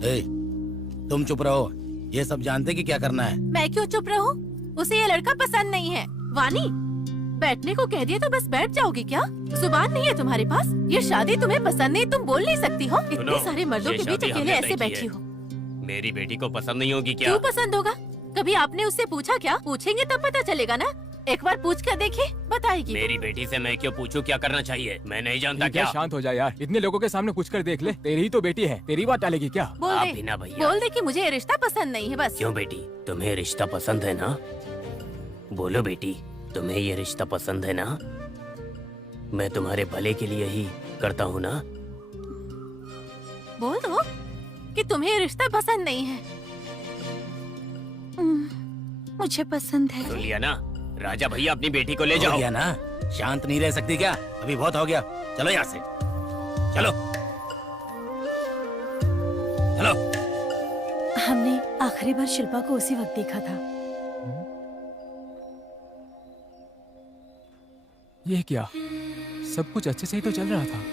ए, तुम चुप रहो। ये सब जानते कि क्या करना है। मैं क्यों चुप रहूं? उसे ये लड़का पसंद नहीं है। वानी, बैठने को कह दिया तो बस बैठ जाओगी क्या? जुबान नहीं है तुम्हारे पास? ये शादी तुम्हें पसंद नहीं, तुम बोल नहीं सकती हो? इतने सारे मर्दों के बीच अकेले ऐसे बैठी हो। मेरी बेटी को पसंद नहीं होगी क्या? क्यों पसंद होगा? कभी आपने उससे पूछा क्या? पूछेंगे तब पता चलेगा ना। एक बार पूछ कर देखिए, बताएगी। मेरी बेटी से मैं क्यों पूछूं क्या करना चाहिए? मैं नहीं जानता क्या? शांत हो जा यार, इतने लोगों के सामने पूछ कर देख ले। तेरी ही तो बेटी है, तेरी बात टालेगी क्या? बोल आप दे, भी ना भैया। बोल दे कि मुझे ये रिश्ता पसंद नहीं है बस। क्यों बेटी, तुम्हें रिश्ता पसंद है ना? बोलो बेटी, तुम्हें ये रिश्ता पसंद है ना? मैं तुम्हारे भले के लिए ही करता हूँ ना? बोल दो कि तुम्हें ये रिश्ता पसंद नहीं है। मुझे पसंद है। सुन लिया ना? राजा भैया अपनी बेटी को ले हो जाओ। गया ना? शांत नहीं रह सकती क्या? अभी बहुत हो गया। चलो यहाँ से, चलो चलो। हमने आखिरी बार शिल्पा को उसी वक्त देखा था। ये क्या? सब कुछ अच्छे से ही तो चल रहा था।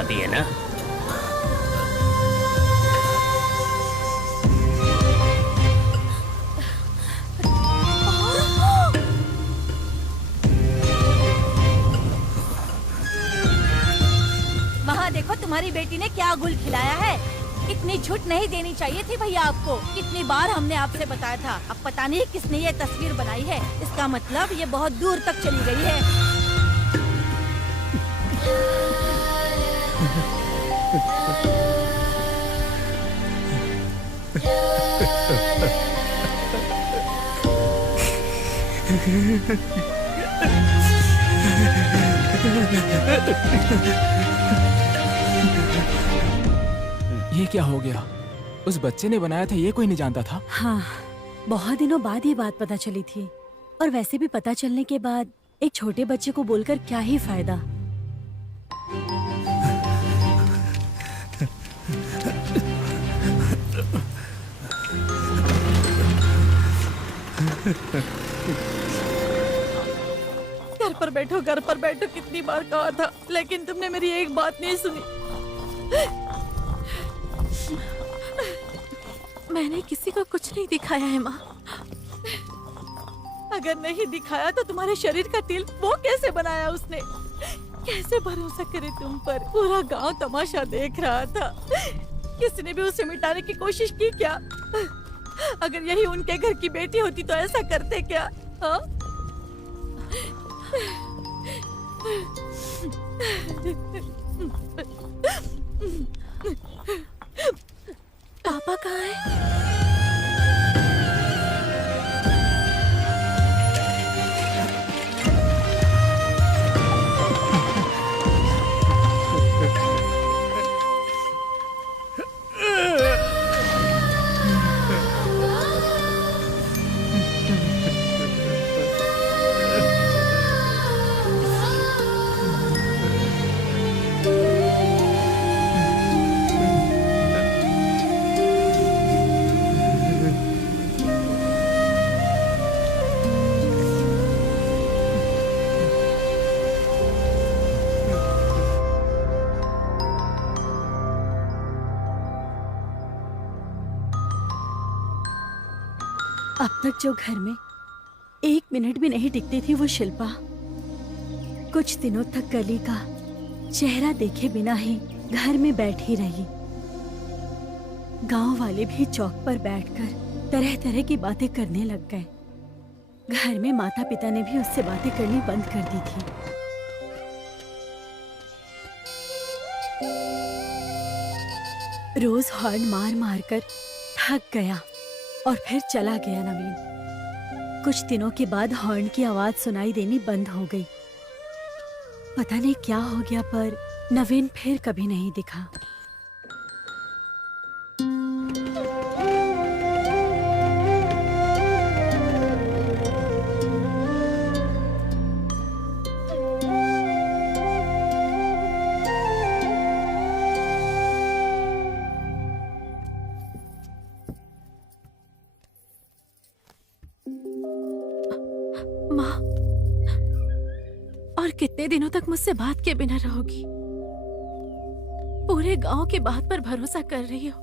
आती है ना? वहाँ देखो तुम्हारी बेटी ने क्या गुल खिलाया है। इतनी छूट नहीं देनी चाहिए थी भैया आपको। कितनी बार हमने आपसे बताया था। अब पता नहीं किसने ये तस्वीर बनाई है। इसका मतलब ये बहुत दूर तक चली गई है। ये क्या हो गया? उस बच्चे ने बनाया था, ये कोई नहीं जानता था। हाँ, बहुत दिनों बाद ये बात पता चली थी। और वैसे भी पता चलने के बाद एक छोटे बच्चे को बोलकर क्या ही फायदा। घर पर बैठो कितनी बार कहा था, लेकिन तुमने मेरी एक बात नहीं सुनी। मैंने किसी को कुछ नहीं दिखाया है माँ। अगर नहीं दिखाया तो तुम्हारे शरीर का तिल वो कैसे बनाया उसने? कैसे भरोसा करे तुम पर? पूरा गांव तमाशा देख रहा था। किसी ने भी उसे मिटाने की कोशिश की क्या? अगर यही उनके घर की बेटी होती तो ऐसा करते क्या? हाँ? पापा कहाँ है? अब तक जो घर में 1 मिनट भी नहीं टिकती थी वो शिल्पा, कुछ दिनों तक गली का चेहरा देखे बिना ही घर में बैठी रही। गांव वाले भी चौक पर बैठकर तरह तरह की बातें करने लग गए। घर में माता पिता ने भी उससे बातें करनी बंद कर दी थी। रोज हॉर्न मार मार कर थक गया और फिर चला गया नवीन। कुछ दिनों के बाद हॉर्न की आवाज सुनाई देनी बंद हो गई। पता नहीं क्या हो गया पर नवीन फिर कभी नहीं दिखा। माँ, और कितने दिनों तक मुझसे बात के बिना रहोगी? पूरे गांव की बात पर भरोसा कर रही हो,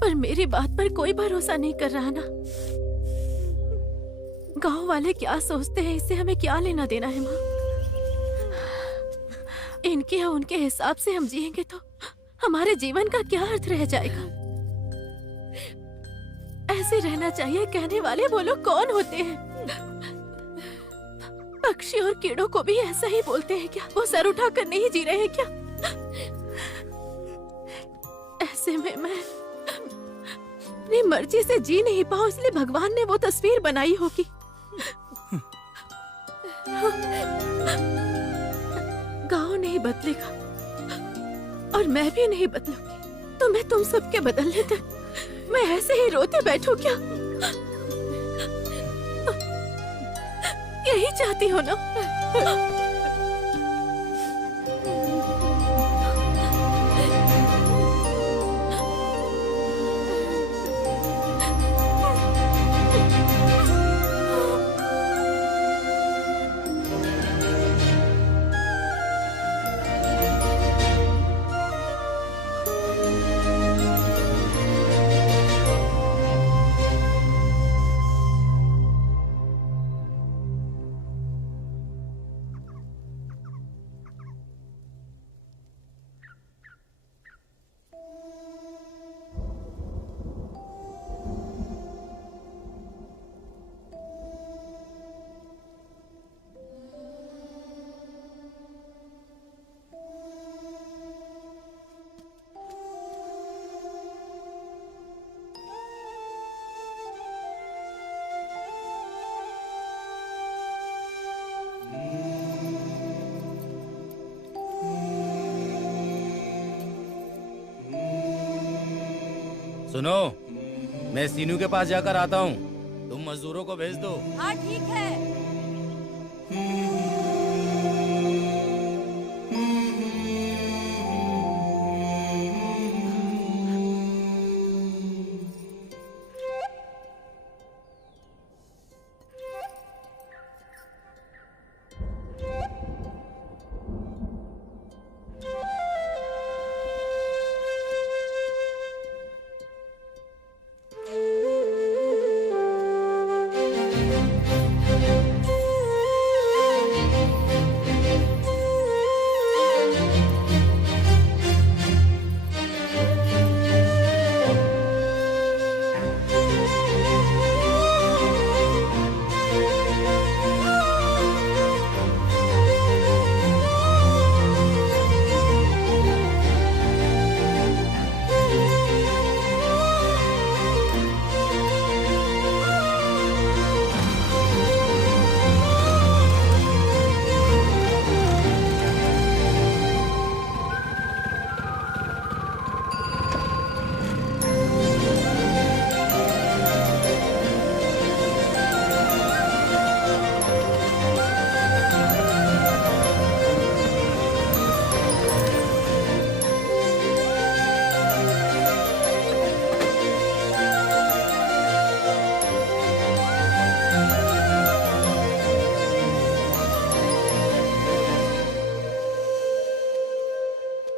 पर मेरी बात पर कोई भरोसा नहीं कर रहा ना। गांव वाले क्या सोचते हैं इससे हमें क्या लेना देना है माँ? इनके या उनके हिसाब से हम जिएंगे तो हमारे जीवन का क्या अर्थ रह जाएगा? ऐसे रहना चाहिए कहने वाले वो लोग कौन होते हैं? पक्षी और कीड़ों को भी ऐसा ही बोलते हैं क्या? वो सर उठाकर नहीं जी रहे हैं क्या? ऐसे में मैं अपनी मर्जी से जी नहीं पाऊं, इसलिए भगवान ने वो तस्वीर बनाई होगी। गांव नहीं बदलेगा और मैं भी नहीं बदलूंगी, तो मैं तुम सबके बदलने तक मैं ऐसे ही रोते बैठूं क्या? यही चाहती हो ना? सुनो, मैं सीनू के पास जाकर आता हूँ, तुम मजदूरों को भेज दो। हाँ ठीक है।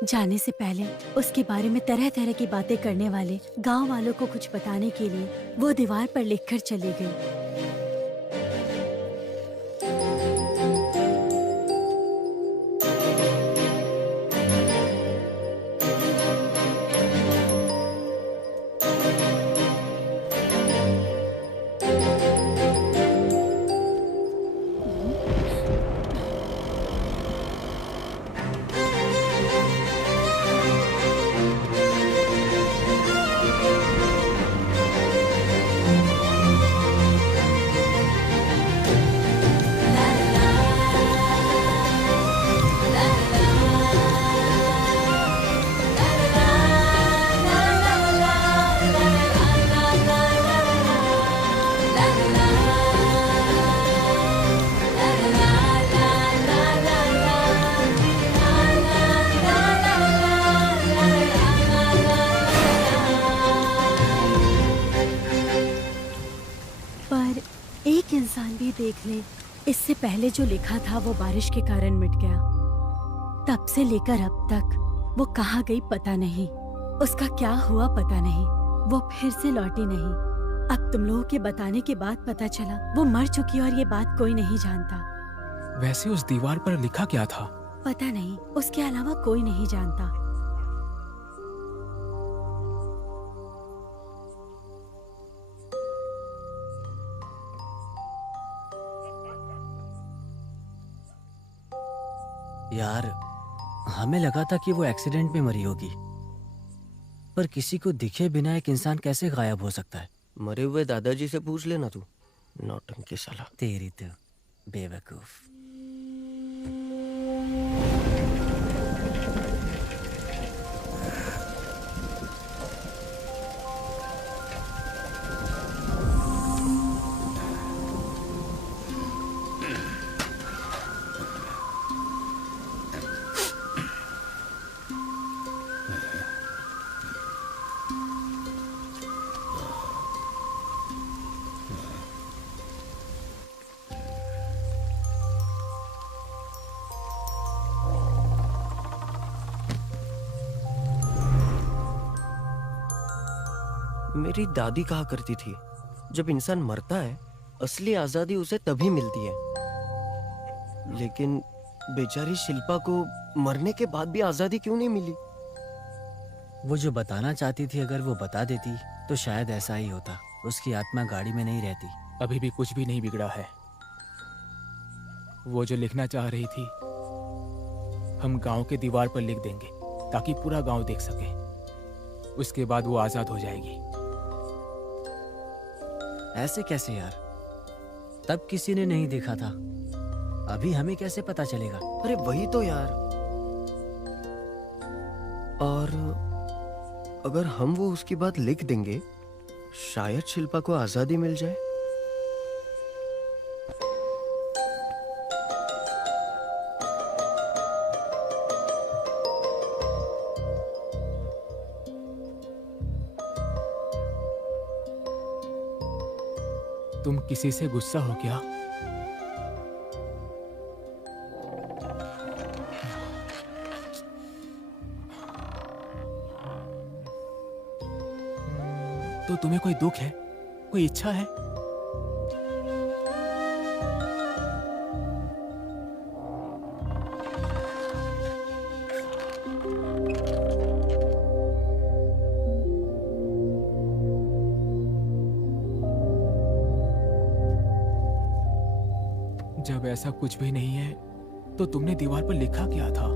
जाने से पहले उसके बारे में तरह तरह की बातें करने वाले गांव वालों को कुछ बताने के लिए वो दीवार पर लिखकर चली गई। इंसान भी देख ले, इससे पहले जो लिखा था वो बारिश के कारण मिट गया। तब से लेकर अब तक वो कहाँ गई पता नहीं, उसका क्या हुआ पता नहीं, वो फिर से लौटी नहीं। अब तुम लोगों के बताने के बाद पता चला वो मर चुकी और ये बात कोई नहीं जानता। वैसे उस दीवार पर लिखा क्या था? पता नहीं, उसके अलावा कोई नहीं जानता। यार, हमें लगा था कि वो एक्सीडेंट में मरी होगी, पर किसी को दिखे बिना एक इंसान कैसे गायब हो सकता है? मरे हुए दादाजी से पूछ लेना तू, नौटंकी साला। तेरी तो बेवकूफ। मेरी दादी कहा करती थी, जब इंसान मरता है असली आजादी उसे तभी मिलती है। लेकिन बेचारी शिल्पा को मरने के बाद भी आजादी क्यों नहीं मिली? वो जो बताना चाहती थी अगर वो बता देती तो शायद ऐसा ही होता। उसकी आत्मा गाड़ी में नहीं रहती। अभी भी कुछ भी नहीं बिगड़ा है। वो जो लिखना चाह रही थी हम गांव के दीवार पर लिख देंगे ताकि पूरा गांव देख सके। उसके बाद वो आजाद हो जाएगी। ऐसे कैसे यार? तब किसी ने नहीं देखा था, अभी हमें कैसे पता चलेगा? अरे वही तो यार। और अगर हम वो उसकी बात लिख देंगे, शायद शिल्पा को आजादी मिल जाए। तुम किसी से गुस्सा हो क्या? तो तुम्हें कोई दुख है, कोई इच्छा है? जब ऐसा कुछ भी नहीं है, तो तुमने दीवार पर लिखा क्या था?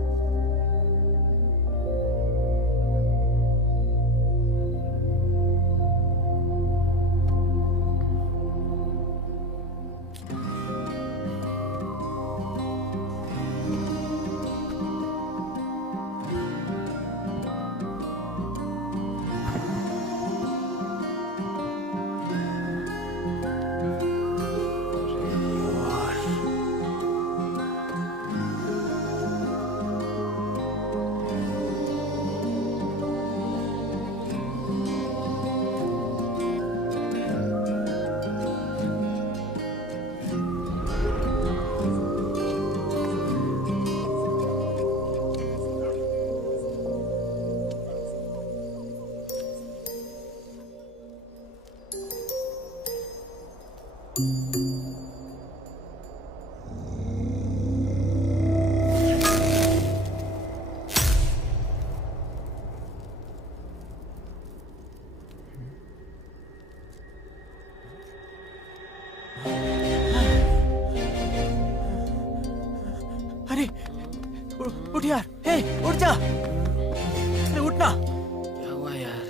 उठ यार, हे उठ जा, अरे उठना। क्या हुआ यार?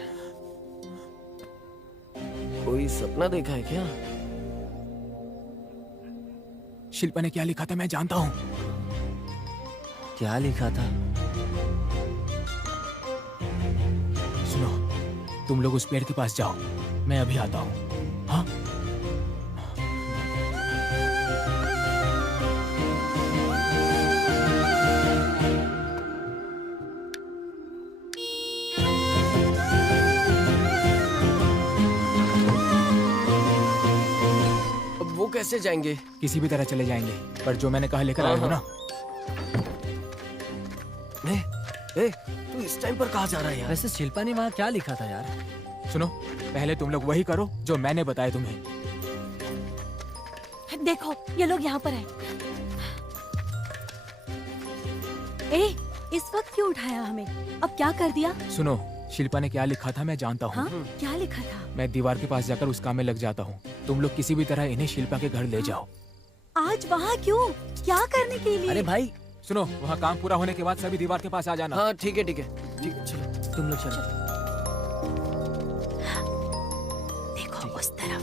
कोई सपना देखा है क्या? शिल्पा ने क्या लिखा था मैं जानता हूँ। क्या लिखा था? सुनो, तुम लोग उस पेड़ के पास जाओ, मैं अभी आता हूँ। हाँ? वो कैसे जाएंगे? किसी भी तरह चले जाएंगे, पर जो मैंने कहा लेकर आए हो ना। तू इस टाइम पर कहाँ जा रहा है यार? वैसे शिल्पा ने वहाँ क्या लिखा था यार? सुनो, पहले तुम लोग वही करो जो मैंने बताया तुम्हें। देखो, ये लोग यहाँ पर हैं। ए, इस वक्त क्यों उठाया हमें? अब क्या कर दिया? सुनो, शिल्पा ने क्या लिखा था मैं जानता हूँ। हाँ? क्या लिखा था? मैं दीवार के पास जाकर उस काम में लग जाता हूँ। तुम लोग किसी भी तरह इन्हें शिल्पा के घर ले जाओ। आज वहाँ क्यों? क्या करने के लिए? अरे भाई सुनो, वहाँ काम पूरा होने के बाद सभी दीवार के पास आ जाना। हाँ ठीक है ठीक है ठीक है, चलो तुम लोग चलो। देखो उस तरफ,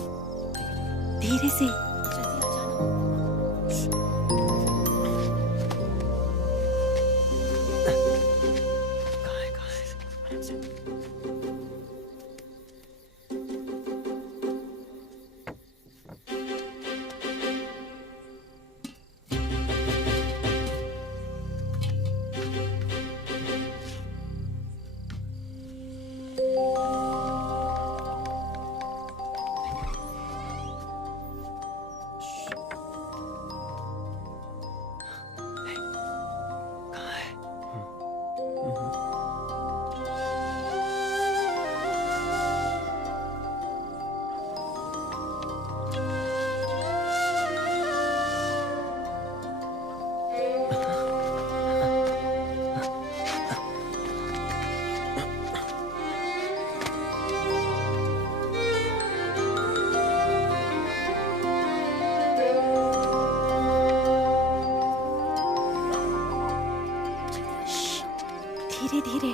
धीरे से। धीरे धीरे।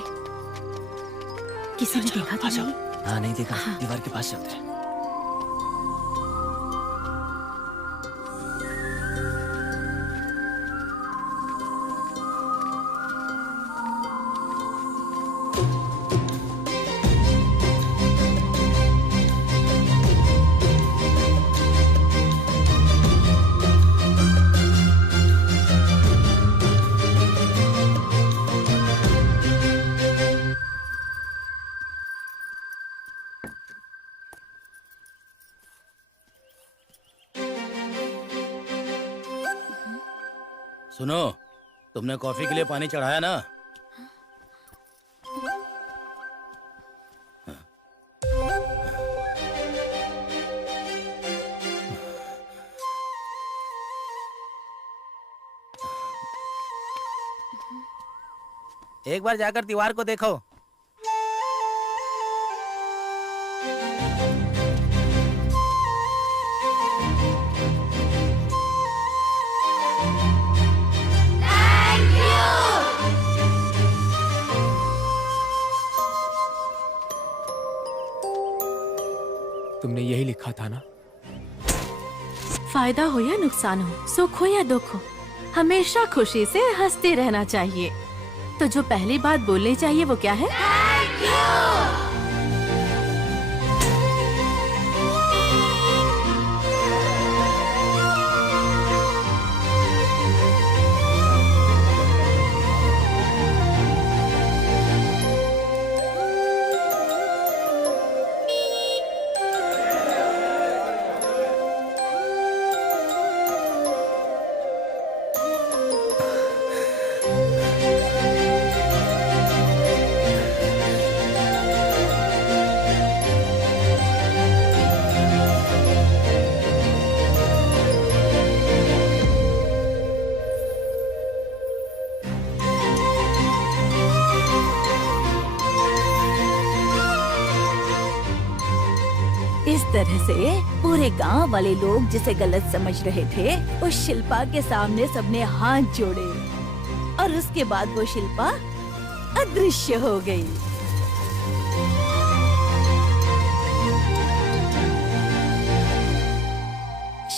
किसी ने देखा तो नहीं? हाँ नहीं देखा। दीवार के पास चलते हैं। सुनो, तुमने कॉफी के लिए पानी चढ़ाया ना? एक बार जाकर दीवार को देखो। तुमने यही लिखा था ना? फायदा हो या नुकसान हो, सुख हो या दुख हो, हमेशा खुशी से हंसते रहना चाहिए। तो जो पहली बात बोलनी चाहिए वो क्या है? इस तरह से पूरे गांव वाले लोग जिसे गलत समझ रहे थे, उस शिल्पा के सामने सबने हाथ जोड़े और उसके बाद वो शिल्पा अदृश्य हो गई।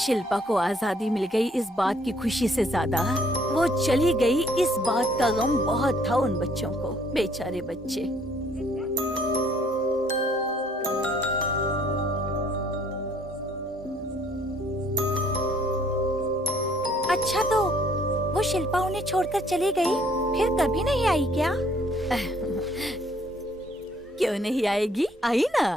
शिल्पा को आजादी मिल गई इस बात की खुशी से ज्यादा वो चली गई इस बात का गम बहुत था उन बच्चों को। बेचारे बच्चे। अच्छा, तो वो शिल्पा उन्हें छोड़कर चली गई, फिर कभी नहीं आई क्या? क्यों नहीं आएगी? आई ना।